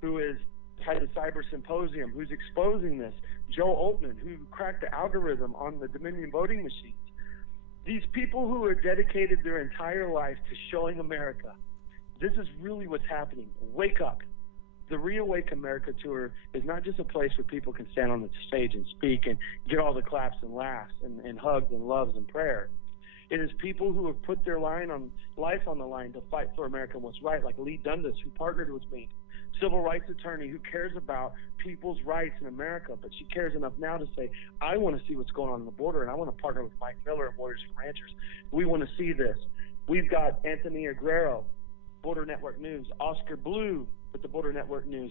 who had the cyber symposium, who's exposing this. Joe Altman, who cracked the algorithm on the Dominion voting machines. These people who are dedicated their entire life to showing America, this is really what's happening. Wake up. The Reawake America Tour is not just a place where people can stand on the stage and speak and get all the claps and laughs and hugs and loves and prayer. It is people who have put their life on the line to fight for America and what's right, like Lee Dundas, who partnered with me, civil rights attorney who cares about people's rights in America, but she cares enough now to say, I want to see what's going on the border, and I want to partner with Mike Miller and Warriors for Ranchers. We want to see this. We've got Anthony Aguero, Border Network News, Oscar Blue with the Border Network News.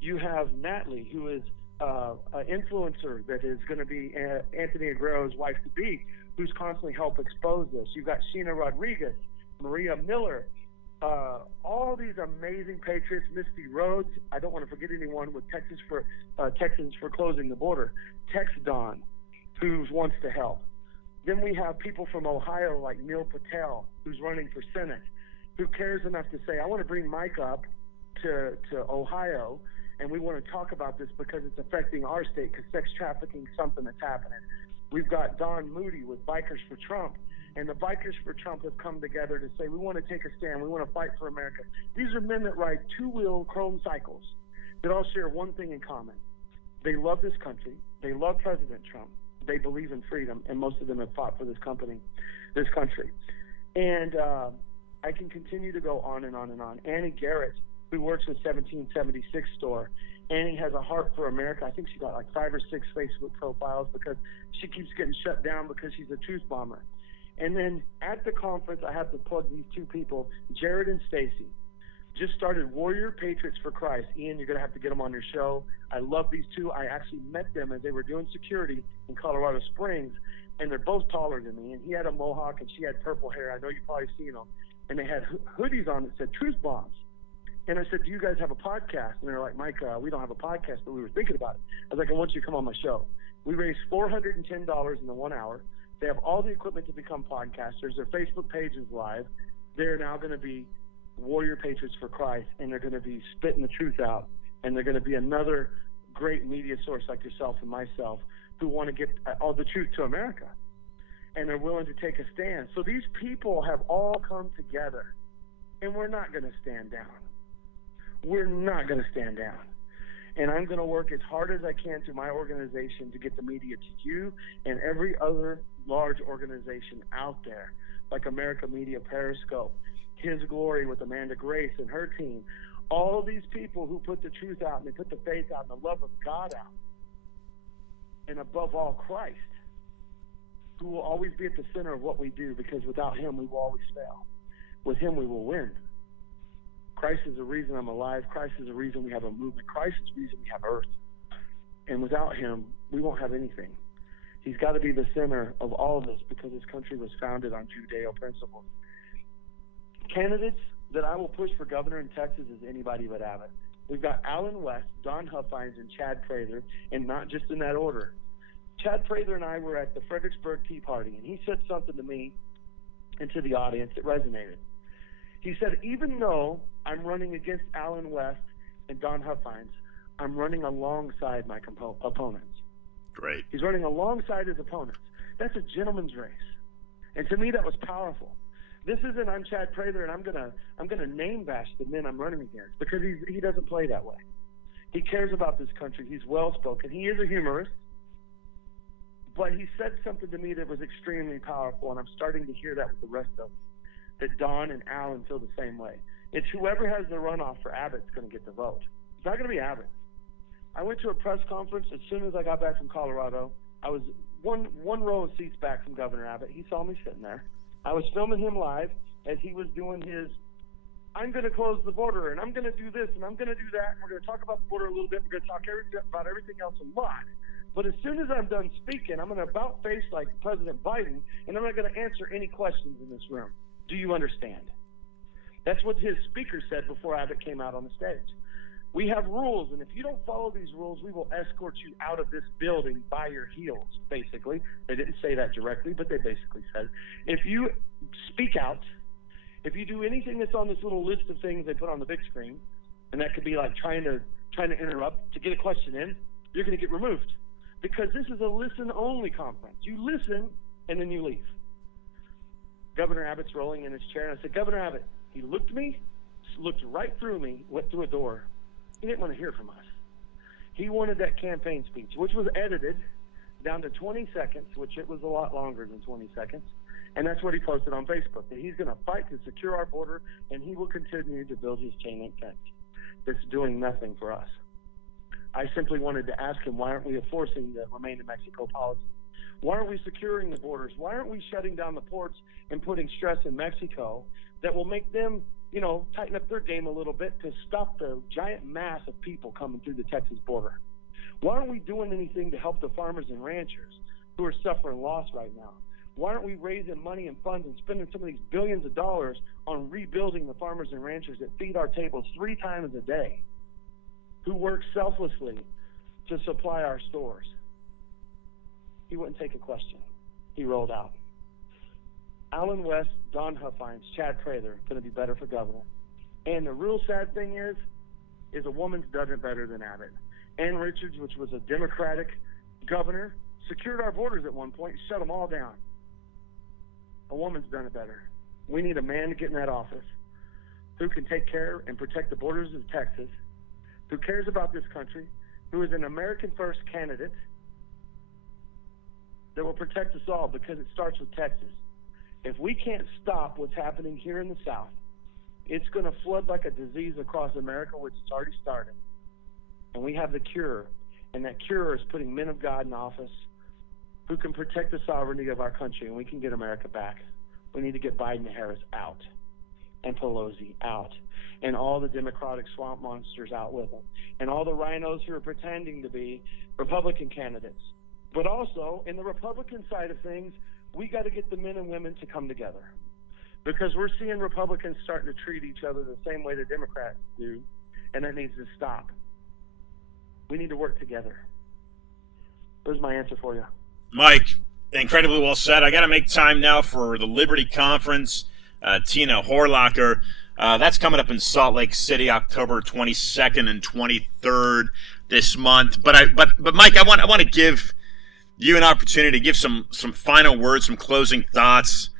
You have Natalie, who is an influencer that is going to be Anthony Aguero's wife-to-be, who's constantly helped expose this. You've got Sheena Rodriguez, Maria Miller, all these amazing patriots, Misty Rhodes. I don't want to forget anyone with Texans for closing the border. Tex Don, who wants to help. Then we have people from Ohio like Neil Patel, who's running for Senate, who cares enough to say, I want to bring Mike up to Ohio, and we want to talk about this because it's affecting our state, because sex trafficking is something that's happening. We've got Don Moody with Bikers for Trump, and the Bikers for Trump have come together to say, we want to take a stand, we want to fight for America. These are men that ride two-wheel chrome cycles that all share one thing in common. They love this country, they love President Trump, they believe in freedom, and most of them have fought for this country. And I can continue to go on and on and on. Annie Garrett, who works with 1776 store, Annie has a heart for America. I think she got like 5 or 6 Facebook profiles because she keeps getting shut down because she's a truth bomber. And then at the conference, I have to plug these 2 people, Jared and Stacy. Just started Warrior Patriots for Christ. Ian, you're going to have to get them on your show. I love these 2. I actually met them as they were doing security in Colorado Springs, and they're both taller than me. And he had a mohawk, and she had purple hair. I know you've probably seen them. And they had hoodies on that said truth bombs. And I said, do you guys have a podcast? And they're like, Mike, we don't have a podcast, but we were thinking about it. I was like, I want you to come on my show. We raised $410 in the 1 hour. They have all the equipment to become podcasters. Their Facebook page is live. They're now going to be Warrior Patriots for Christ, and they're going to be spitting the truth out. And they're going to be another great media source like yourself and myself who want to get all the truth to America. And they're willing to take a stand. So these people have all come together, and we're not going to stand down. We're not going to stand down. And I'm going to work as hard as I can through my organization to get the media to you and every other large organization out there, like America Media, Periscope, His Glory with Amanda Grace and her team. All of these people who put the truth out and they put the faith out and the love of God out. And above all, Christ, who will always be at the center of what we do, because without him, we will always fail. With him, we will win. Christ is the reason I'm alive. Christ is the reason we have a movement. Christ is the reason we have earth. And without him, we won't have anything. He's got to be the center of all of this because this country was founded on Judeo principles. Candidates that I will push for governor in Texas is anybody but Abbott. We've got Alan West, Don Huffines, and Chad Prather, and not just in that order. Chad Prather and I were at the Fredericksburg Tea Party, and he said something to me and to the audience that resonated. He said, even though I'm running against Alan West and Don Huffines, I'm running alongside my opponents. Great. He's running alongside his opponents. That's a gentleman's race. And to me, that was powerful. This isn't I'm Chad Prather and I'm gonna name bash the men I'm running against, because he doesn't play that way. He cares about this country. He's well spoken. He is a humorist. But he said something to me that was extremely powerful, and I'm starting to hear that with the rest of them, that Don and Alan feel the same way. It's whoever has the runoff for Abbott's going to get the vote. It's not going to be Abbott. I went to a press conference as soon as I got back from Colorado. I was one row of seats back from Governor Abbott. He saw me sitting there. I was filming him live as he was doing his, I'm going to close the border, and I'm going to do this, and I'm going to do that. And we're going to talk about the border a little bit. We're going to talk about everything else a lot. But as soon as I'm done speaking, I'm going to about face like President Biden, and I'm not going to answer any questions in this room. Do you understand? That's what his speaker said before Abbott came out on the stage. We have rules, and if you don't follow these rules, we will escort you out of this building by your heels, basically. They didn't say that directly, but they basically said, if you speak out, if you do anything that's on this little list of things they put on the big screen, and that could be like trying to interrupt to get a question in, you're going to get removed. Because this is a listen-only conference. You listen, and then you leave. Governor Abbott's rolling in his chair, and I said, Governor Abbott, he looked right through me, went through a door. He didn't want to hear from us. He wanted that campaign speech, which was edited down to 20 seconds, which it was a lot longer than 20 seconds, and that's what he posted on Facebook, that he's going to fight to secure our border, and he will continue to build his chain link fence. That's doing nothing for us. I simply wanted to ask him, why aren't we enforcing the Remain in Mexico policy? Why aren't we securing the borders? Why aren't we shutting down the ports and putting stress in Mexico that will make them, tighten up their game a little bit to stop the giant mass of people coming through the Texas border? Why aren't we doing anything to help the farmers and ranchers who are suffering loss right now? Why aren't we raising money and funds and spending some of these billions of dollars on rebuilding the farmers and ranchers that feed our tables 3 times a day, who work selflessly to supply our stores? He wouldn't take a question. He rolled out. Alan West, Don Huffines, Chad Prather going to be better for governor. And the real sad thing is a woman's done it better than Abbott. Ann Richards, which was a Democratic governor, secured our borders at one point, shut them all down. A woman's done it better. We need a man to get in that office who can take care and protect the borders of Texas, who cares about this country, who is an American First candidate that will protect us all, because it starts with Texas. If we can't stop what's happening here in the South, it's going to flood like a disease across America, which it's already started. And we have the cure. And that cure is putting men of God in office who can protect the sovereignty of our country, and we can get America back. We need to get Biden and Harris out, and Pelosi out, and all the Democratic swamp monsters out with them, and all the rhinos who are pretending to be Republican candidates. But also, in the Republican side of things, we got to get the men and women to come together, because we're seeing Republicans starting to treat each other the same way the Democrats do, and that needs to stop. We need to work together. There's my answer for you. Mike, incredibly well said. I got to make time now for the Liberty Conference. Tina Horlacher. That's coming up in Salt Lake City, October 22nd and 23rd this month. But Mike, I want to give you an opportunity to give some final words, some closing thoughts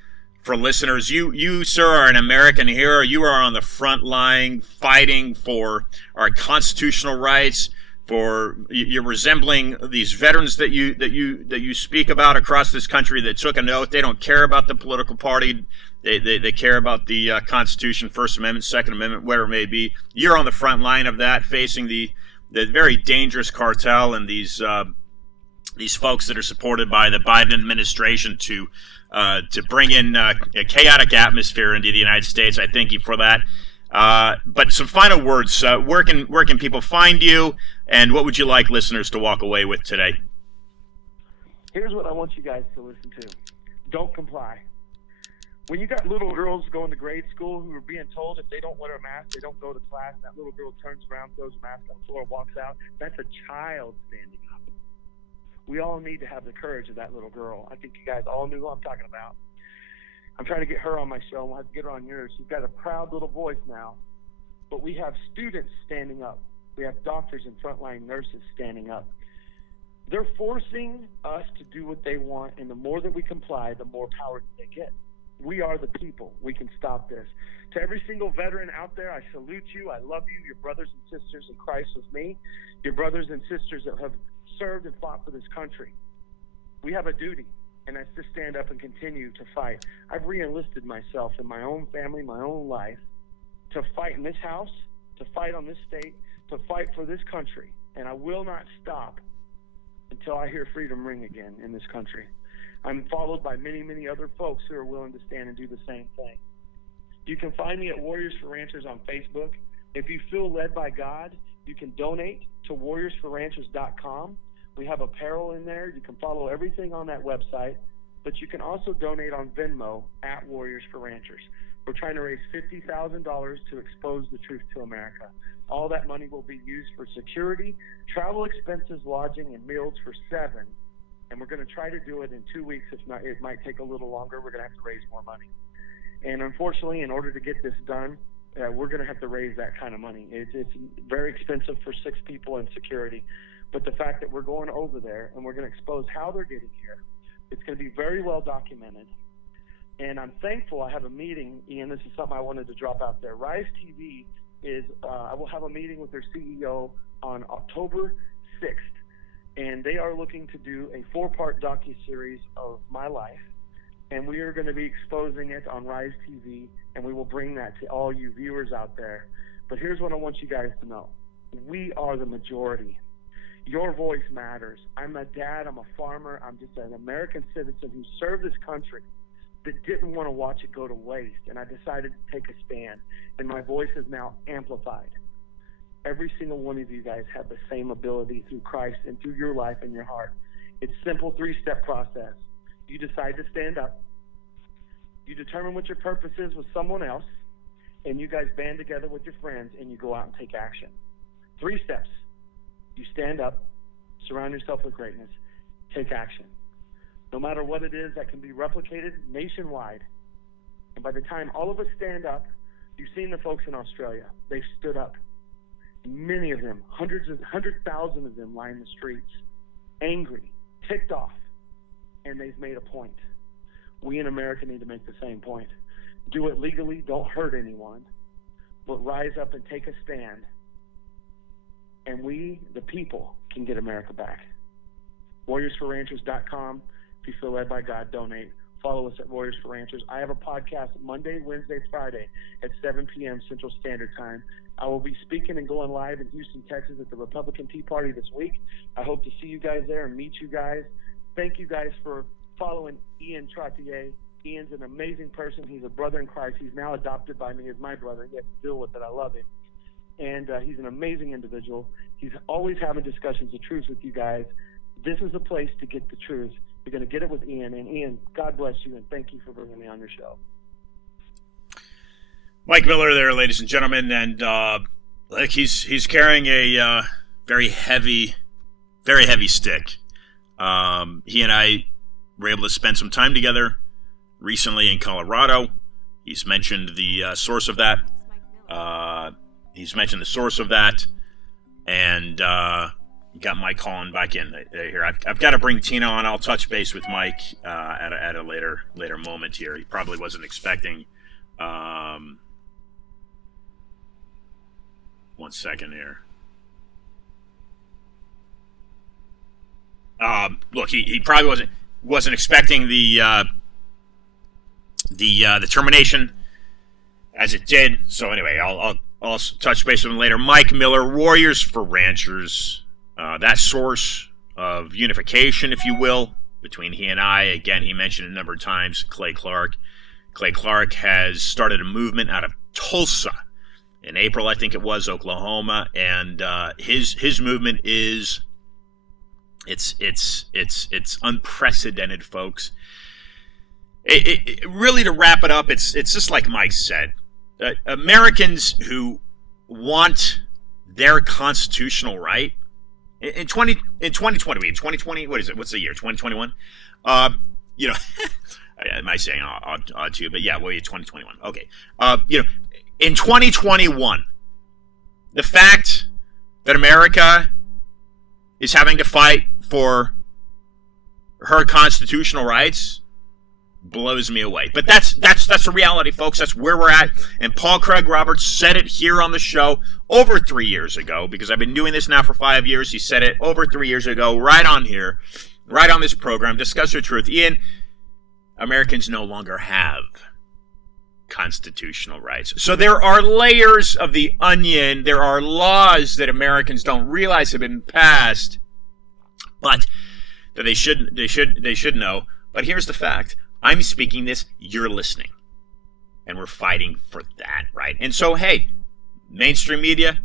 for listeners. You, sir, are an American hero. You are on the front line fighting for our constitutional rights. You're resembling these veterans that you speak about across this country that took an oath. They don't care about the political party. They care about the Constitution, First Amendment, Second Amendment, whatever it may be. You're on the front line of that, facing the very dangerous cartel and these folks that are supported by the Biden administration to bring in a chaotic atmosphere into the United States. I thank you for that. But some final words. Where can people find you, and what would you like listeners to walk away with today? Here's what I want you guys to listen to. Don't comply. When you got little girls going to grade school who are being told if they don't wear a mask, they don't go to class, that little girl turns around, throws a mask on the floor, walks out, that's a child standing up. We all need to have the courage of that little girl. I think you guys all knew who I'm talking about. I'm trying to get her on my show, and we'll have to get her on yours. She's got a proud little voice now. But we have students standing up. We have doctors and frontline nurses standing up. They're forcing us to do what they want, and the more that we comply, the more power they get. We are the people. We can stop this. To every single veteran out there, I salute you. I love you. Your brothers and sisters in Christ with me. Your brothers and sisters that have served and fought for this country. We have a duty, and that's to stand up and continue to fight. I've re-enlisted myself in my own family, my own life, to fight in this house, to fight on this state, to fight for this country. And I will not stop until I hear freedom ring again in this country. I'm followed by many, many other folks who are willing to stand and do the same thing. You can find me at Warriors for Ranchers on Facebook. If you feel led by God, you can donate to warriorsforranchers.com. We have apparel in there. You can follow everything on that website, but you can also donate on Venmo at Warriors for Ranchers. We're trying to raise $50,000 to expose the truth to America. All that money will be used for security, travel expenses, lodging, and meals for 7. And we're going to try to do it in 2 weeks. If not, it might take a little longer. We're going to have to raise more money. And unfortunately, in order to get this done, we're going to have to raise that kind of money. It's very expensive for 6 people in security. But the fact that we're going over there and we're going to expose how they're getting here, it's going to be very well documented. And I'm thankful I have a meeting, Ian, this is something I wanted to drop out there. Rise TV is, I will have a meeting with their CEO on October 6th. And they are looking to do a 4-part docuseries of my life. And we are going to be exposing it on Rise TV, and we will bring that to all you viewers out there. But here's what I want you guys to know. We are the majority. Your voice matters. I'm a dad. I'm a farmer. I'm just an American citizen who served this country that didn't want to watch it go to waste. And I decided to take a stand. And my voice is now amplified. Every single one of you guys have the same ability through Christ and through your life and your heart. It's a simple 3-step process. You decide to stand up. You determine what your purpose is with someone else. And you guys band together with your friends and you go out and take action. 3 steps. You stand up, surround yourself with greatness, take action. No matter what it is, that can be replicated nationwide. And by the time all of us stand up, you've seen the folks in Australia. They've stood up. Many of them, 100,000 of them line the streets, angry, ticked off, and they've made a point. We in America need to make the same point. Do it legally, don't hurt anyone, but rise up and take a stand. And we, the people, can get America back. WarriorsForRanchers.com. If you feel led by God, donate. Follow us at Warriors for Ranchers. I have a podcast Monday, Wednesday, Friday at 7 p.m. Central Standard Time. I will be speaking and going live in Houston, Texas at the Republican Tea Party this week. I hope to see you guys there and meet you guys. Thank you guys for following Ian Trottier. Ian's an amazing person. He's a brother in Christ. He's now adopted by me as my brother. He has to deal with it. I love him. And he's an amazing individual. He's always having discussions of truth with you guys. This is the place to get the truth. You're going to get it with Ian. And Ian, God bless you, and thank you for bringing me on your show. Mike Miller there, ladies and gentlemen. And like he's carrying a very heavy stick. He and I were able to spend some time together recently in Colorado. He's mentioned the source of that. And got Mike calling back in here. I've got to bring Tina on. I'll touch base with Mike at a later moment here. He probably wasn't expecting. 1 second here. Look, he probably wasn't expecting the termination as it did. So anyway, I'll touch base with him later. Mike Miller, Warriors for Ranchers. That source of unification, if you will, between he and I. Again, he mentioned a number of times Clay Clark. Clay Clark has started a movement out of Tulsa in April, I think it was, Oklahoma, and his movement is it's unprecedented, folks. It really, to wrap it up, it's just like Mike said. Americans who want their constitutional right in 2020, what is it? What's the year? 2021. You know, am I saying odd to you? But yeah, well, 2021. Okay. You know, in 2021, the fact that America is having to fight for her constitutional rights blows me away. But that's the reality, folks. That's where we're at. And Paul Craig Roberts said it here on the show over 3 years ago, because I've been doing this now for 5 years. He said it over 3 years ago, right on here, right on this program. Discuss the truth. Ian, Americans no longer have constitutional rights. So there are layers of the onion. There are laws that Americans don't realize have been passed, but that they should know. But here's the fact. I'm speaking this, you're listening. And we're fighting for that, right? And so, hey, mainstream media,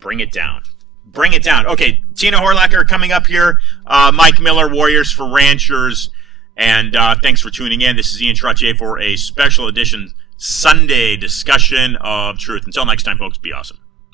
bring it down. Bring it down. Okay, Tina Horlacher coming up here. Mike Miller, Warriors for Ranchers. And thanks for tuning in. This is Ian Trottier for a special edition Sunday discussion of truth. Until next time, folks, be awesome.